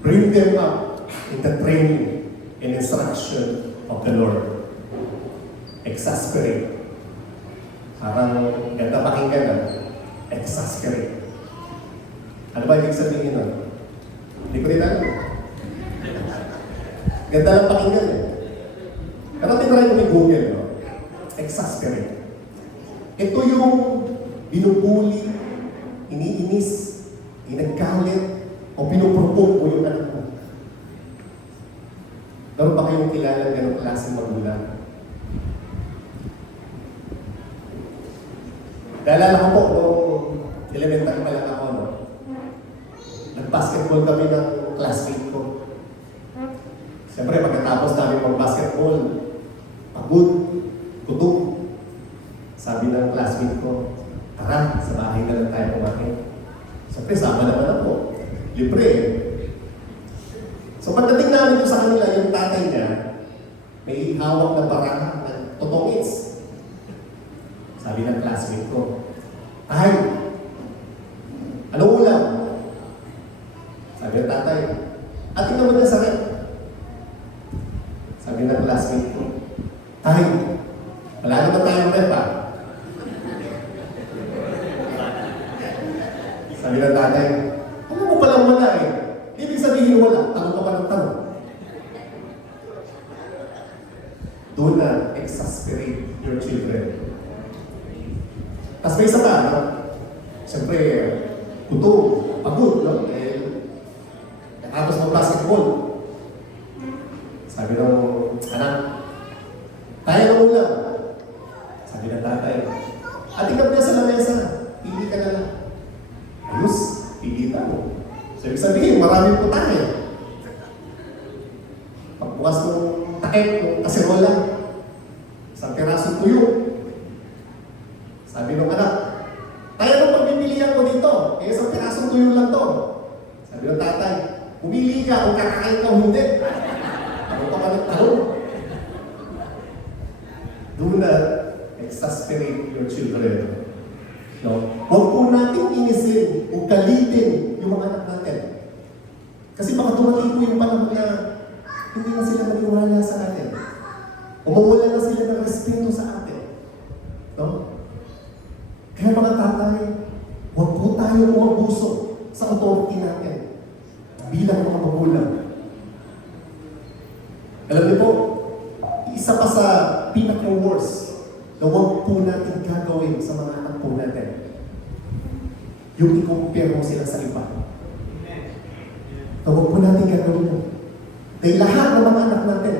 bring them up in the training and instruction of the Lord. Exasperate. Parang ganda pakinggan na. Exasperate. Ano ba ibig sabihin nun? Hindi ko rin alam. Ganda lang pakinggan eh. Pero tinry ko may Google, no? Exasperate. Ito yung binubuli, iniinis, ginagalit, o pinuprovoke mo yung anak mo. Meron ba kayong kilala ng ganong klaseng magulang? Naalala ko po, nung elementary pa lang ako, no? Nag-basketball kami ng classmate ko. Siyempre, pagkatapos namin mag-basketball, pagod, kutok. Sabi ng classmate ko, tara, sa bahay na lang tayo kumain. Siyempre, sama naman ako. Libre eh. So pagdating namin ko sa kanila, yung tatay niya, may hawak na baraha ng totongits. Sabi ng classmate ko, Tay, anong ulam? Sabi ng tatay, ating naman na sakit. Sabi ng classmate ko, Tay, wala naman tayong rep ah. Sabi ng tatay, ano mo palang wala eh? Ibig sabihin wala, tanong ka pa ng tanong. Do not exasperate your children. Tapos may isa pa, no? Siyempre, kuto, pagod, no? Tapos mag-basketball. Sabi ng anak, tayo ng ulam. Sabi ng tatay, ating ka sa lamesa, pili ka na lang. Ayos, pilitan mo. So, ibig sabihin, maraming putahe. Pagbukas ng takip, ng kaserola, isang pirasong tuyo. Sabi ng anak, tayo nung pagpipilihan ko dito, eh isang pirasong tuyo lang to. Sabi ng tatay, pumili ka kung kakain ka o hindi. Ano ka ba nagtanong? Do not exasperate your children. No? Huwag po natin inisin o galitin yung mga anak natin. Kasi baka dumating po yung panahon na hindi na sila maniwala sa atin. Umawala na sila ng respeto sa atin. No? Kaya mga tatay, huwag po tayo umabuso sa authority natin bilang mga magulang. Alam niyo po, isa pa sa pinaka-worst na huwag po natin gagawin sa mga anak po natin. Yung i-compare mo sila sa iba. Na huwag po natin gagawin mo. Dahil lahat ng mga anak natin,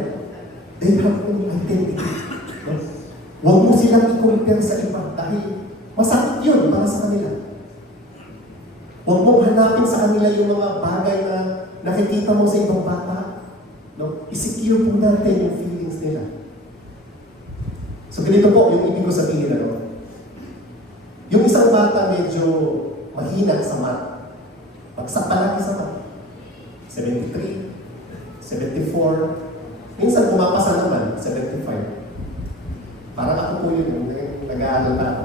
they have own identity. No? Huwag mo silang i-compare sa iba dahil masakit yun para sa kanila. Huwag mong hanapin sa kanila yung mga bagay na nakikita mo sa ibang bata. No? I-secure po natin yung feelings nila. So ganito po yung ibig ko sabihin. Yung isang bata medyo mahina sa math. Bagsak palagi sa math. 73, 74, minsan pumapasa naman, 75. Parang ako po yun, nag-aaral pa ako.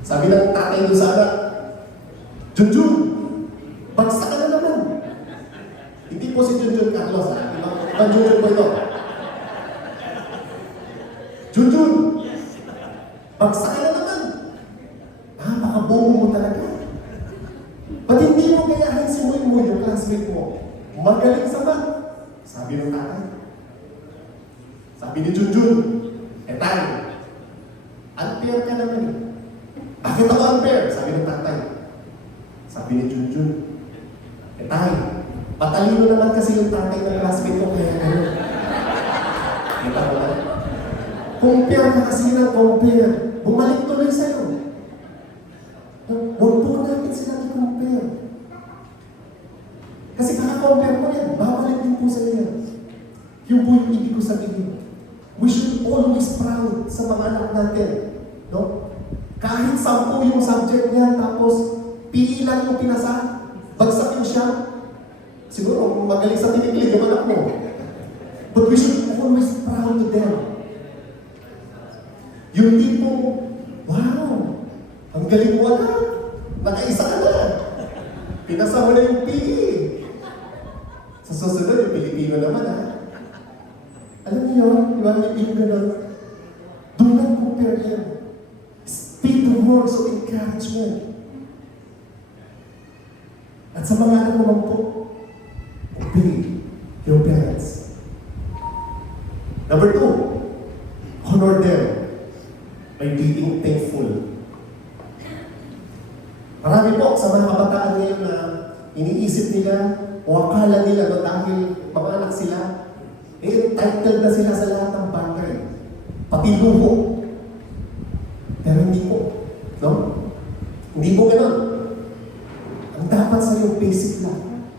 Sabi ng tatay doon sa anak, Junjun, bagsak ka na naman. Hindi po si Junjun Carlos, ha? Ibang Junjun po ito. Junjun, bagsak ka na naman. Napakabobo mo talaga. Ba't hindi mo gayahin si Muy yung classmate mo? Magaling sa math. Sabi ng tatay. Sabi ni Junjun, tay, unfair ka naman eh. Bakit ako unfair? Sabi ng tatay. Sabi ni Junjun, tay, patalino naman kasi yung tatay ng classmate ko kaya ano. Kita mo ba? Compare ka kasi ng compare. Bumalik tuloy sa'yo. Huwag po natin sila i-compare. Kasi kaka-compare mo yan, babalik din po sa iyo. Yung po yung ibig ko sabihin. We should always proud sa mga anak natin. No? Kahit 10 yung subject niya, tapos pili lang yung pinasa, bagsakin siya. Siguro, magaling sa tiniklig yung anak mo. But we should always proud to them. Yung tipo, wow, ang galing mo na. Nakaisa ka na. Pinasa mo na yung PE. Sa susunod, yung Pilipino naman, ha? Alam niyo yun, di ba? Yung Pilipino na, do not compare them. Speak the words of encouragement. At sa mga anak naman po, obey your parents. Number 2, honor them by being thankful. Marami po sa mga kabataan ngayon na iniisip nila o akala nila na dahil mga anak sila, entitled na sila sa lahat ng bagay. Pati luho. Pero hindi po. No? Hindi po ganun. Ang dapat sa iyo, basic lang.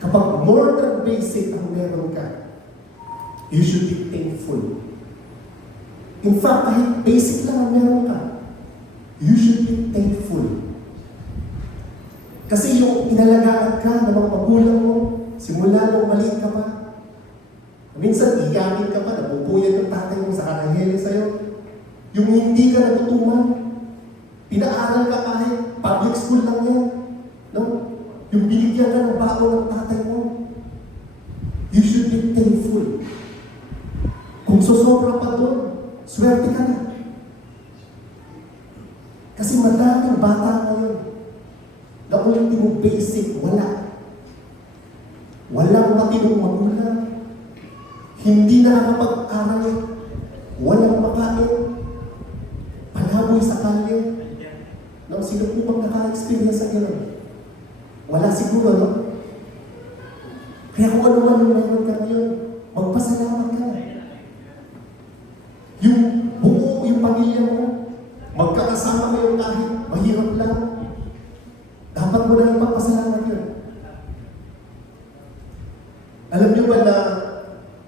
Kapag more than basic ang meron ka, you should be thankful. In fact, kahit basic lang ang meron ka, you should be thankful. Kasi yung inalagaan ka ng mga magulang mo, simula nung maliit ka pa, minsan iyakin ka pa, napupuyat yung tatay mo sa karaheli sa'yo. Yung hindi ka natutunan, pinaaral ka kahit public school lang yan. No? Yung binigyan ka ng bago ng tatay mo, you should be thankful. Kung susobra pa doon, swerte ka na. Kasi madaming bata ngayon na ultimo basic, wala. Walang matinong magulang. Hindi na nakapag-aral. Walang makain. Palaboy sa kalye. No, sino po bang naka-experience sa gano'n? Wala siguro, no? Kaya kung ano man yung mayroon ka ngayon, magpasalamat ka. Yung buo, yung pamilya mo, magkakasama kayo kahit mahirap lang, dapat mo na ipagpasalamat yun. Alam niyo ba na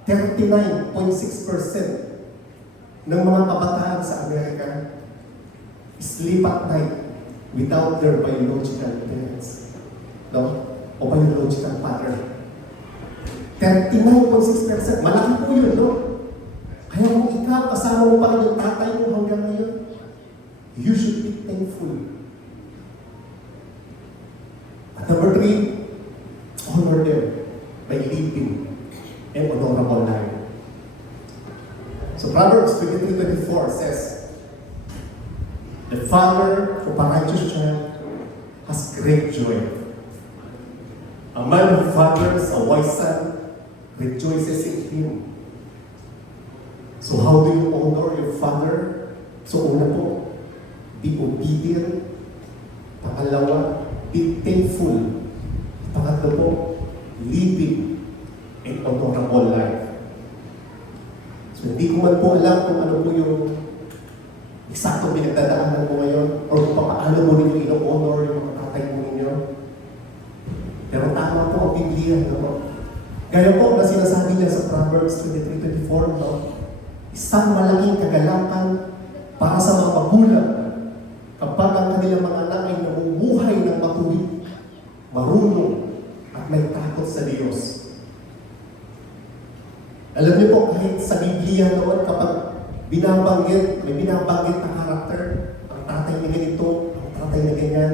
39.6% ng mga kabataan sa Amerika sleep at night without their biological parents. No? O biological father. 39.6%. Malaki po yun, no? Kaya kung ikaw, kasama mo pa rin yung tatay mo hanggang ngayon, you should be thankful. At number 3, honor them by Proverbs 23:24 says, "The father of a righteous child has great joy. A man who fathers a wise son rejoices in him." So how do you honor your father? So una po, be obedient. Pangalawa, be thankful. Pangatlo po, living an honorable life. So hindi ko man po alam kung ano po yung eksakto pinagdadaanan mo ngayon or kung paano mo ninyo ino-honor yung mga tatay mo ninyo. Pero tama po ang Biblia, no? Gaya po na sinasabi niya sa Proverbs 23:24, no? Isang malaking kagalakan para sa mga magulang kapag ang kanilang mga anak ay namumuhay ng matuwid, marunong, at may takot sa Diyos. Alam niyo po, kahit sa Biblia noon, kapag may binabanggit na karakter, ang tatay na ganito, ang tatay na ganyan,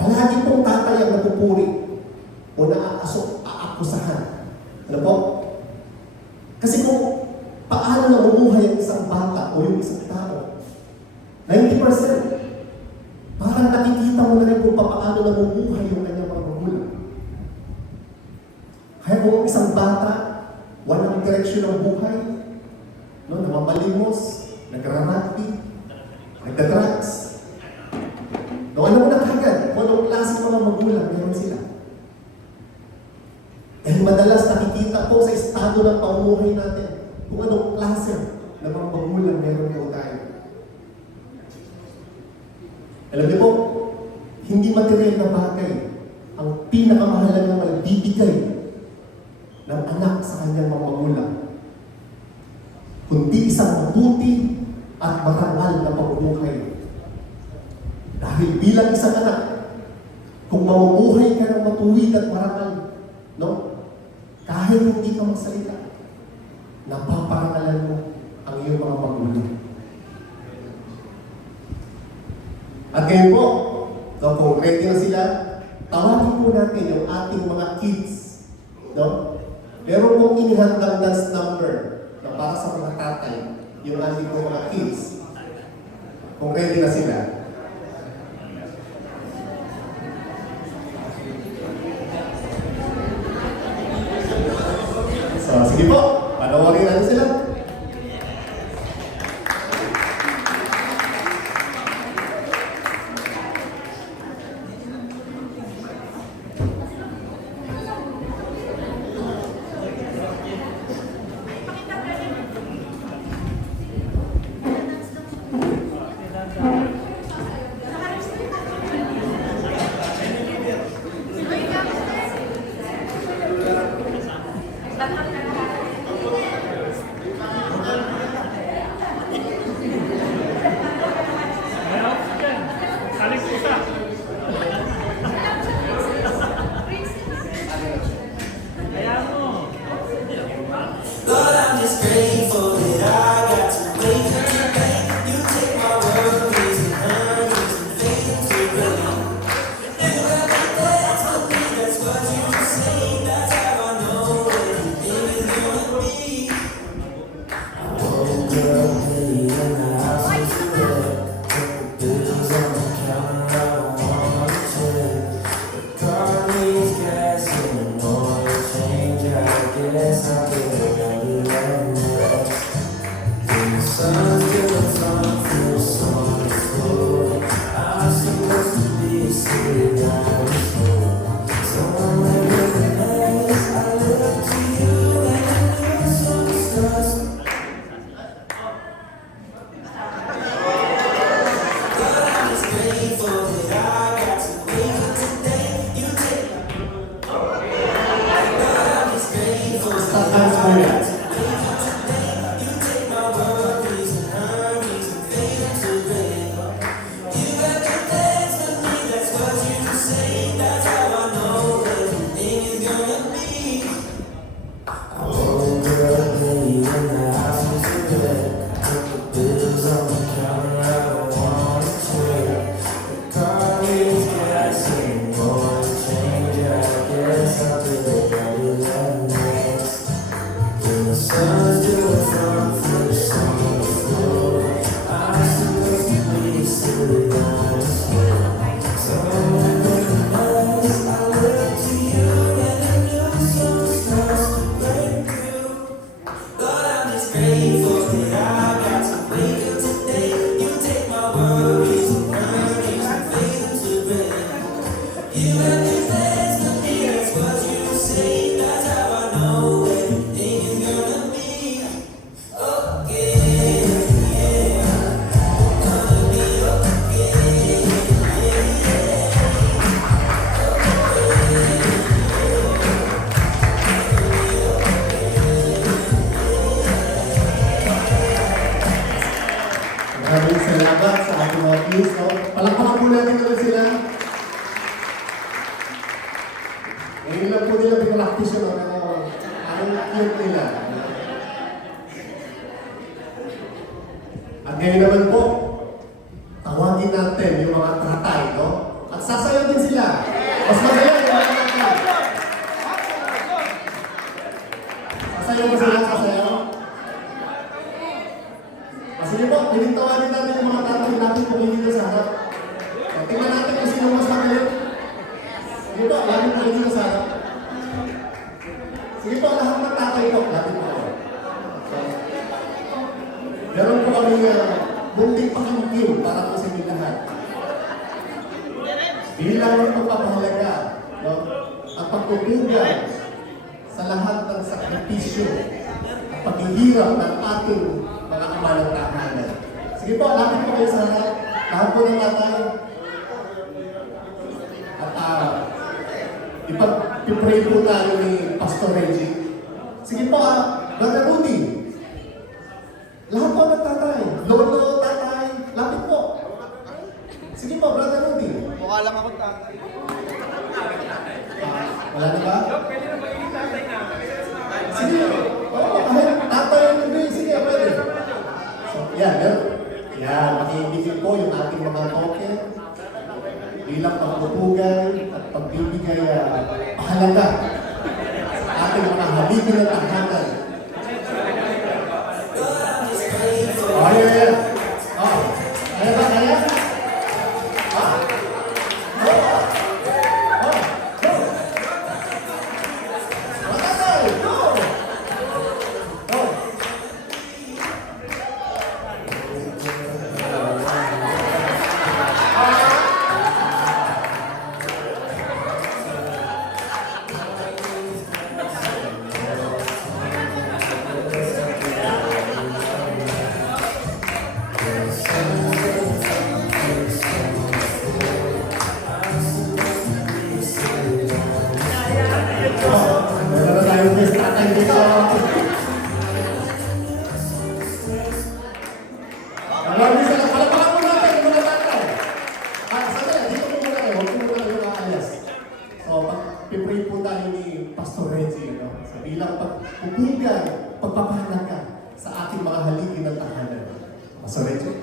palagi pong tatay ang napupuri o aakusahan. Ano po? Kasi kung paano namumuhay ang isang bata o yung isang tao, 90%, parang nakikita mo na rin kung paano namumuhay yung kanyang mga magulang. Kaya kung isang bata, walang direksyon ng buhay, no, namamalimos, nagra-rugby, nagda-drugs, no, alam mo na kagad kung anong klase mga magulang meron sila. Dahil madalas nakikita po sa estado ng pamumuhay natin kung anong klase ng mga magulang meron po tayo. Alam niyo po, hindi material na bagay ang pinakamahalagang magbibigay ng anak sa kanyang mga magulang, kundi isang mabuti at marangal na pamumuhay. Dahil bilang isang anak, kung mamumuhay ka ng matuwid at marangal, no? Kahit hindi ka magsalita, napaparangalan mo ang iyong mga magulang. At ngayon po, no, kung ready na sila, tawagin po natin yung ating mga kids. No? Meron pong inihandang dance number na para sa mga tatay, yung ating po mga kids. Kung ready na sila. So, sige po, panoorin natin sila. Lord, I'm just grateful that I got to wake up today. You take my worries and burdens and fade into gray. You have a plan for me, that's what you say. That's how I know everything is gonna be. I woke up late and the house was red. Put the bills on the counter, I wanna check. The car needs gas and an oil change. I guess I'll get it. Sun's gonna come through some floor. I'm supposed to be sitting down the floor. So I'm like, as I look to you and I know some stars. But I'm just grateful that I got to wake up today. You take. But I'm just grateful that I got to wake up today. You take my worries and hurries and fade into gray. You got your plans for me, that's what you say. That's how I know everything is gonna be. I woke up late and the house was red. Put the bills on the counter, I don't wanna check. The car needs gas and oil change. I guess I'll be ready that next. When the sun just do it from first song. I'm supposed to be silly, so because I look to you and a new song starts to break through. Lord, I'm just grateful that I got to wake up today. You take my worries and burdens and fade them to gray. You have these legs to me, that's what you say. That's how I know everything is gonna be okay. Gonna be okay. Maraming salamat sa ating mga views. No? Palakpakan po natin ulit sila. Ngayon lang po nila pinalaktis yun. Ang cute nila. At ngayon naman po, tawagin natin yung mga tatay, no? At sasayaw din sila. Mas masaya yung mga tatay. Sasayaw ba sila? Sasayaw? Sige po, pinintawagin natin yung mga tatay natin kung hindi dito sa harap. So, tingnan natin kung sino mas magaling. Sige po, lapit po dito sa harap. Sige po, lahat ng tatay po, lapit po. Meron po kami bunting pakingkim para po sa inyo lahat. Bilang ng pagpapahalaga, no? Ang pagpupugan sa lahat ng sakripisyo at paghihirap ng ating mga ama ng tahanan. Sige po, lapit po kayo sa harap. Lahat po ng tatay. At ipag-pray po tayo ni Pastor Reggie. Sige po, Brother Rudy. Lahat po ng tatay. Lolo, tatay. Lapit po. Sige po, Brother Rudy. Mukha lang ako tatay. Wala na ba? Sige. Oo, kahit tatay ang nagbi. Sige, pwede. So, yan, meron. Yan, makiibigin po yung ating mga token bilang pagpupugay at pagbibigay pahalaga sa ating mga haligi ng tahanan. Oh, yan. Oh, kaya ba, kaya? Ha? Oh, oh, go! Mga tatay, go! Go! Meron na tayong best tatay dito. Maraming salamat. Palapakan mo natin yung mga tatay. Sandali, dito po muna kayo. Huwag po muna kayo aayas. So, pipray po tayo ni Pastor Reggie, no? Sa bilang pagpupugan, pagpapahalaga sa ating mga haligi ng tahanan. Pastor Reggie.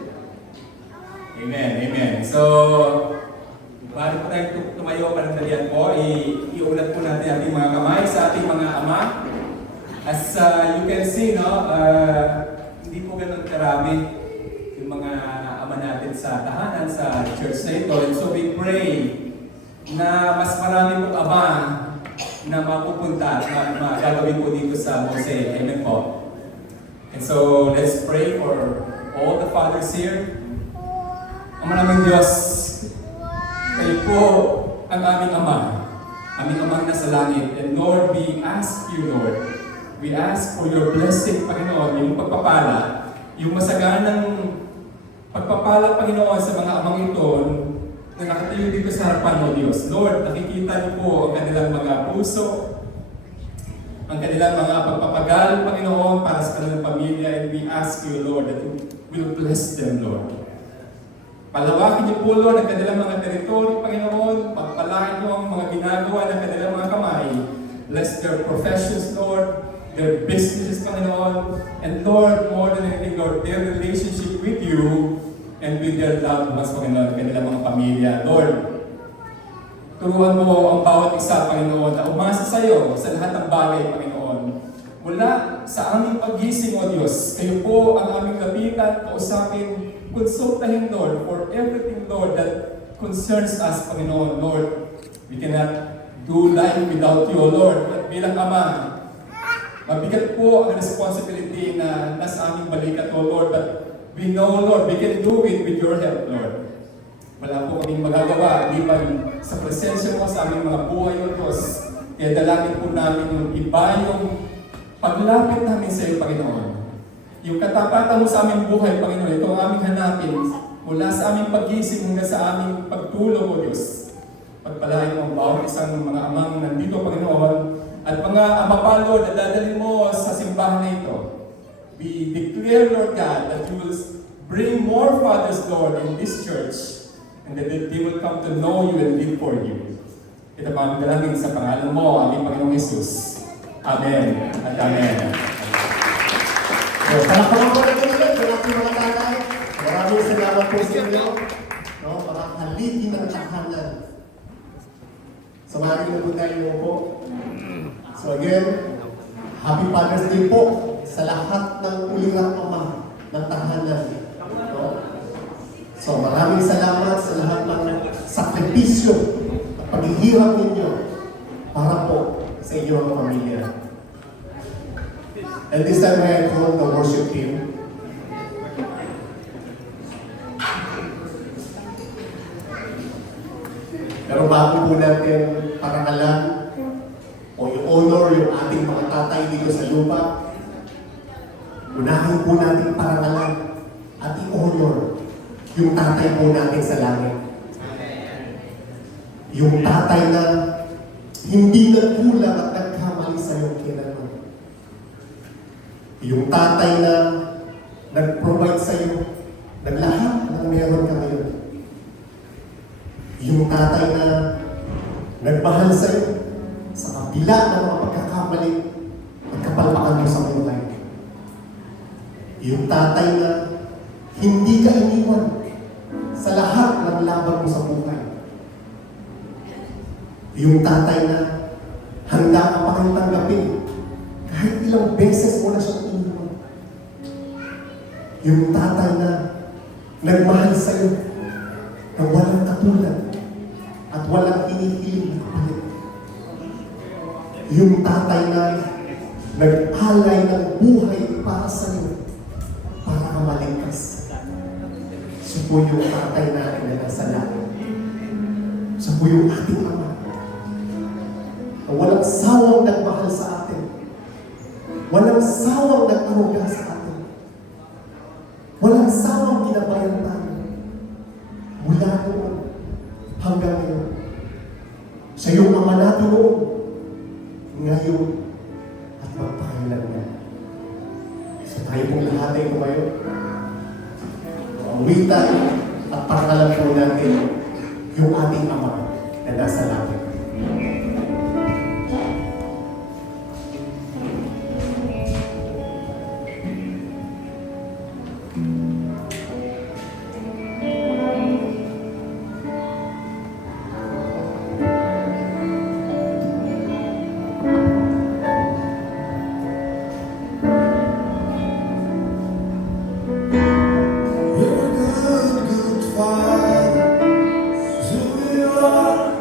Amen, amen. So, bago po tayo tumayo, panandalian po, iulat po natin ating mga kamay sa ating mga ama. As you can see, no, hindi po ganun karami yung mga ama natin sa tahanan, sa church na ito. And so we pray na mas marami pong ama na mapupunta at magagawin po dito sa Mosaic. Amen po. And so let's pray for all the fathers here. Ama naman Diyos, kayo po ang aming aming amang nasa langit. And Lord, we ask you, Lord, we ask for your blessing, Panginoon, yung pagpapala, yung masaganang pagpapala, Panginoon, sa mga amang ito na nakatayo dito sa harapan mo, Diyos. Lord, nakikita niyo po ang kanilang mga puso, ang kanilang mga pagpapagal, Panginoon, para sa kanilang pamilya. And we ask you, Lord, that you will bless them, Lord. Palawakin niyo po, Lord, ang kanilang mga teritoryo, Panginoon. Pagpalain mo ang mga ginagawa ng kanilang mga kamay. Bless their professions, Lord, their businesses, Panginoon. And Lord, more than anything, Lord, their relationship with you and with their loved ones, Panginoon, ang kanilang mga pamilya. Lord, turuan mo ang bawat isa, Panginoon, na umasa sa iyo sa lahat ng bagay, Panginoon. Mula sa aming paggising, O Diyos, kayo po ang aming lapitan, kausapin, konsultahin, Lord, for everything, Lord, that concerns us, Panginoon, Lord. We cannot do life without you, O Lord. At bilang Ama, mabigat po ang responsibility na nasa aming balikat, O Lord, but we know, Lord, we can do it with your help, Lord. Wala po kaming magagawa, liban sa presensya mo sa aming mga buhay, O Diyos. Kaya dalangin po namin yung iba yung paglapit namin sa iyo, Panginoon. Yung katapatan mo sa aming buhay, Panginoon, ito ang aming hanapin mula sa aming paggising hanggang sa aming pagtulog, O Diyos. Pagpalain mo ang bawat isang mga amang nandito, Panginoon, at mga ama pa, Lord, na dadalhin mo sa simbahan na ito. We declare, Lord God, that you will bring more fathers, Lord, in this church, and that they will come to know you and live for you. Ito pa ang dalangin sa pangalan mo, aming Panginoong Jesus. Amen at amen. So, palakpakan po natin ulit sa ating mga tatay. Maraming salamat po sa inyo. No, mga haligi ng tahanan. Samarin na po tayo po. So again, Happy Father's Day po sa lahat ng ulirang ama ng tahanan. No? So maraming salamat sa lahat ng sakripisyo at paghihirap ninyo para po sa inyong pamilya. And this time I call the worship team. Pero bago po natin parangalan o i-honor yung ating mga tatay dito sa lupa, unahin po natin parangalan at i-honor yung tatay po natin sa langit. Yung tatay na hindi nagkulang at nagkamali sa iyong kailanman. Yung tatay na nag-provide sa iyo ng lahat ng meron ka ngayon. Yung tatay na nagmahal sa iyo sa kabila ng mga pagkakamali at kapalpakan mo sa buhay. Yung tatay na hindi ka iniwan sa lahat ng laban mo sa buhay. Yung tatay na handa ka pa kang tanggapin kahit ilang beses mo na siyang iniwan. Yung tatay na nagmahal sa iyo na walang katulad at walang hinihiling na kapalit. Yung tatay na nag-alay ng buhay para sa iyo para ka maligtas. Siya po yung tatay natin na nasa langit. Siya po yung ating ama na walang sawang nagmahal sa atin. Walang sawang nag-aruga sa atin. Walang sawang ginabayan tayo. Mula noon hanggang ngayon. Siya yung ama natin noon, ngayon, at magpakailan niya. So tayo pong lahat ay tumayo. Awitan at parangalan po natin yung ating ama na nasa langit. You're a good, good father. Who you are.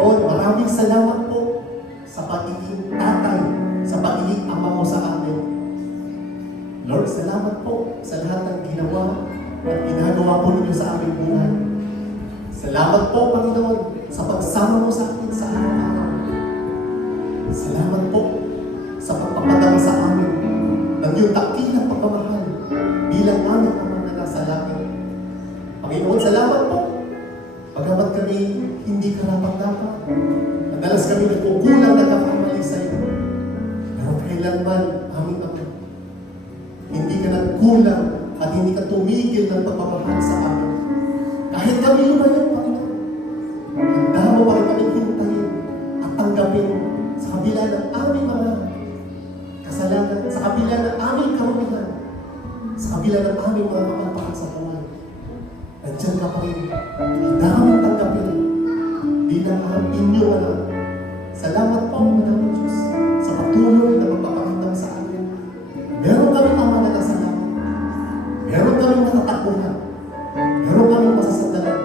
Panginoon, maraming salamat po sa pagiging tatay, sa pagiging ama mo sa amin. Lord, salamat po sa lahat ng ginawa at ginagawa po ninyo sa aming buhay. Salamat po, Panginoon, sa pagsama mo sa akin sa araw-araw. Salamat po sa pagpapadama sa amin ng iyong dakilang pagmamahal bilang aming ama na nasa langit. Panginoon, salamat po. Pagkamat kami hindi karapat-dapat, madalas kami nagkukulang nagkakamali sa iyo. Pero kailanman, aming Ama, hindi ka nagkulang at hindi ka tumigil ng pagmamahal sa amin. Kahit kami lumayo, Panginoon, handa mo pa rin kami hintayin at tanggapin sa kabila ng aming mga kasalanan, sa kabila ng aming karumihan, sa kabila ng aming mga kapalpakan sa buhay. Nandiyan ka pa rin. Handa kaming tanggapin bilang ang inyong anak. Salamat po, Madaming Diyos, sa patuloy na magpapakita sa amin. Meron kaming ama na nasa langit. Meron kaming matatakunan. Meron kaming masasandalan.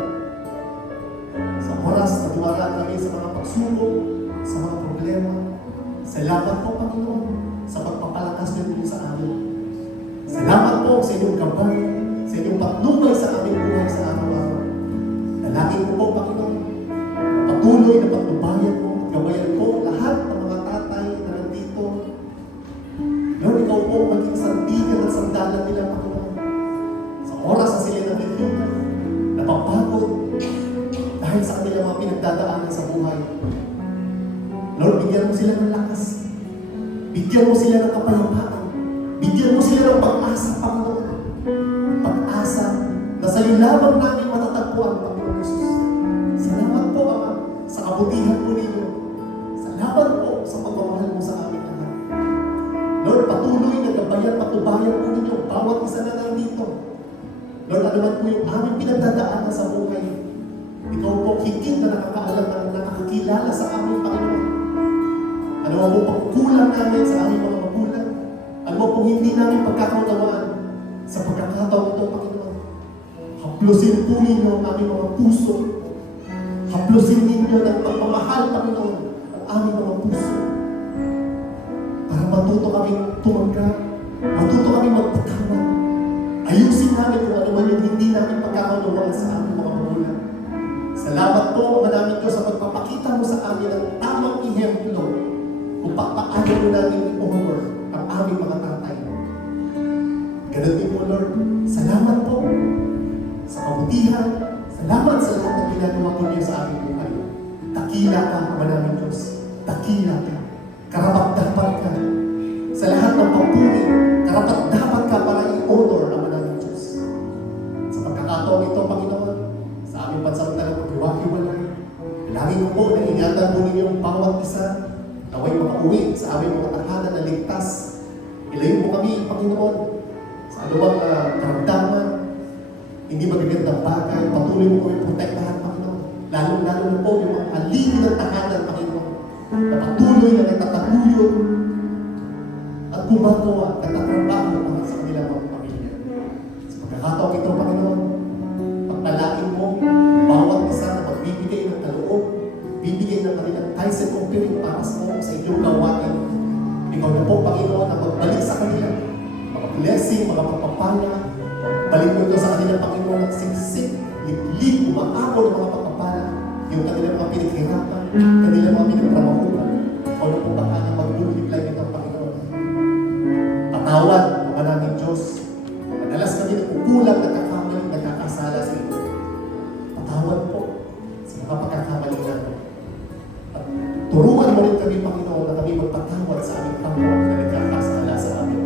Sa oras na dumaraan kami sa mga pagsubok, sa mga problema, salamat po, Panginoon, sa pagpapalakas ninyo sa amin. Salamat po sa inyong gabay, sa inyong patnubay sa aming buhay sa araw-araw. Dalangin ko po, Panginoon, patuloy na patnubayan mo at gabayan po lahat ng mga tatay na nandito. Lord, ikaw po maging sandigan at sandalan nila, Panginoon. Sa oras na sila nagiging napapagod dahil sa kanilang mga pinagdadaanan sa buhay. Lord, bigyan mo sila ng lakas. Bigyan mo sila ng kapayapaan. Bigyan mo sila ng pag-asa, Panginoon. Pag-asa na sa iyo lamang namin matatagpuan, Panginoon Jesus. Salamat po, Ama, sa kabutihan po ninyo. Salamat po sa pagmamahal mo sa amin lahat. Lord, patuloy na gabayan, patubayan po ninyo bawat isa na nandito. Lord, ano man po yung aming pinagdadaanan sa buhay, ikaw po higit na nakakaalam na nakakilala sa aming Panginoon. Ano man po pagkulang namin sa aming mga magulang, ano man po hindi namin pagkakaunawaan sa pagkakataon ito, Panginoon. Haplusin po ninyo ang aming mga puso. Haplusin ninyo ng pagmamahal, Panginoon, ang aming mga puso. Para matuto kami tumanggap, matuto kami magpatawad. Ayusin namin kung ano man yung hindi namin pagkakaunawaan sa aming mga magulang. Salamat po, Madaming Diyos, sa pagpapakita mo sa amin ng tamang ihemplo kung paano mo namin i-honor ang aming mga tatay. Ganun din po, Lord. Salamat po sa kabutihan. Salamat sa lahat ng ginagawa po niyo sa aming buhay. Dakila ka, Madaming Diyos. Dakila ka. Karapat-dapat ka. Sa lahat ng papuri, karapat-dapat ka para i-honor ang Madaming Diyos. Sa pagkakataon ito, Panginoon, sa aming pansamantalang paghiwa-hiwalay, lagi ko po na ingatan po ninyo ang bawat isa na may makauwi sa aming mga tahanan na ligtas. Ilayo po kami, Panginoon, sa anumang karamdaman, hindi magagandang bagay, patuloy mo kami protektahan, Panginoon. Lalo-lalo na po yung mga haligi ng tahanan, Panginoon, na patuloy na nagtataguyod at gumagawa, nagtatrabaho para sa kanilang mga pamilya. Sa pagkakataong ito, Panginoon, pagpalain mo bawat isa na magbibigay ng kaloob, bibigay ng kanilang tithes and offering para sa inyong gawain. Ikaw na po, Panginoon, na magbalik sa kanila mga blessing, mga pagpapala. Balik mo ito sa kanila, Panginoon, at siksik, liglig, umaako ng mga pagpapala, yung kanilang mga pinaghirapan, kanilang mga pinagtrabahuan. Ikaw na po baka na magbuliblag ito, Panginoon. Patawad, mga naming Diyos. Madalas kami nagkukulang, nagkakamali, nagkakasala sa iyo. Patawad po sa mga pagkakamali namin. At turuan mo rin kami, Panginoon, na kami magpatawad sa aming kapwa na nagkakasala sa amin.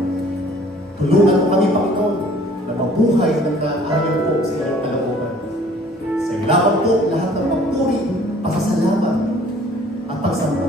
Tulungan mo kami, Panginoon, na mabuhay ng naayon po sa iyong kalooban. Sa iyo lamang po lahat ng papuri, pasasalamat at pagsamba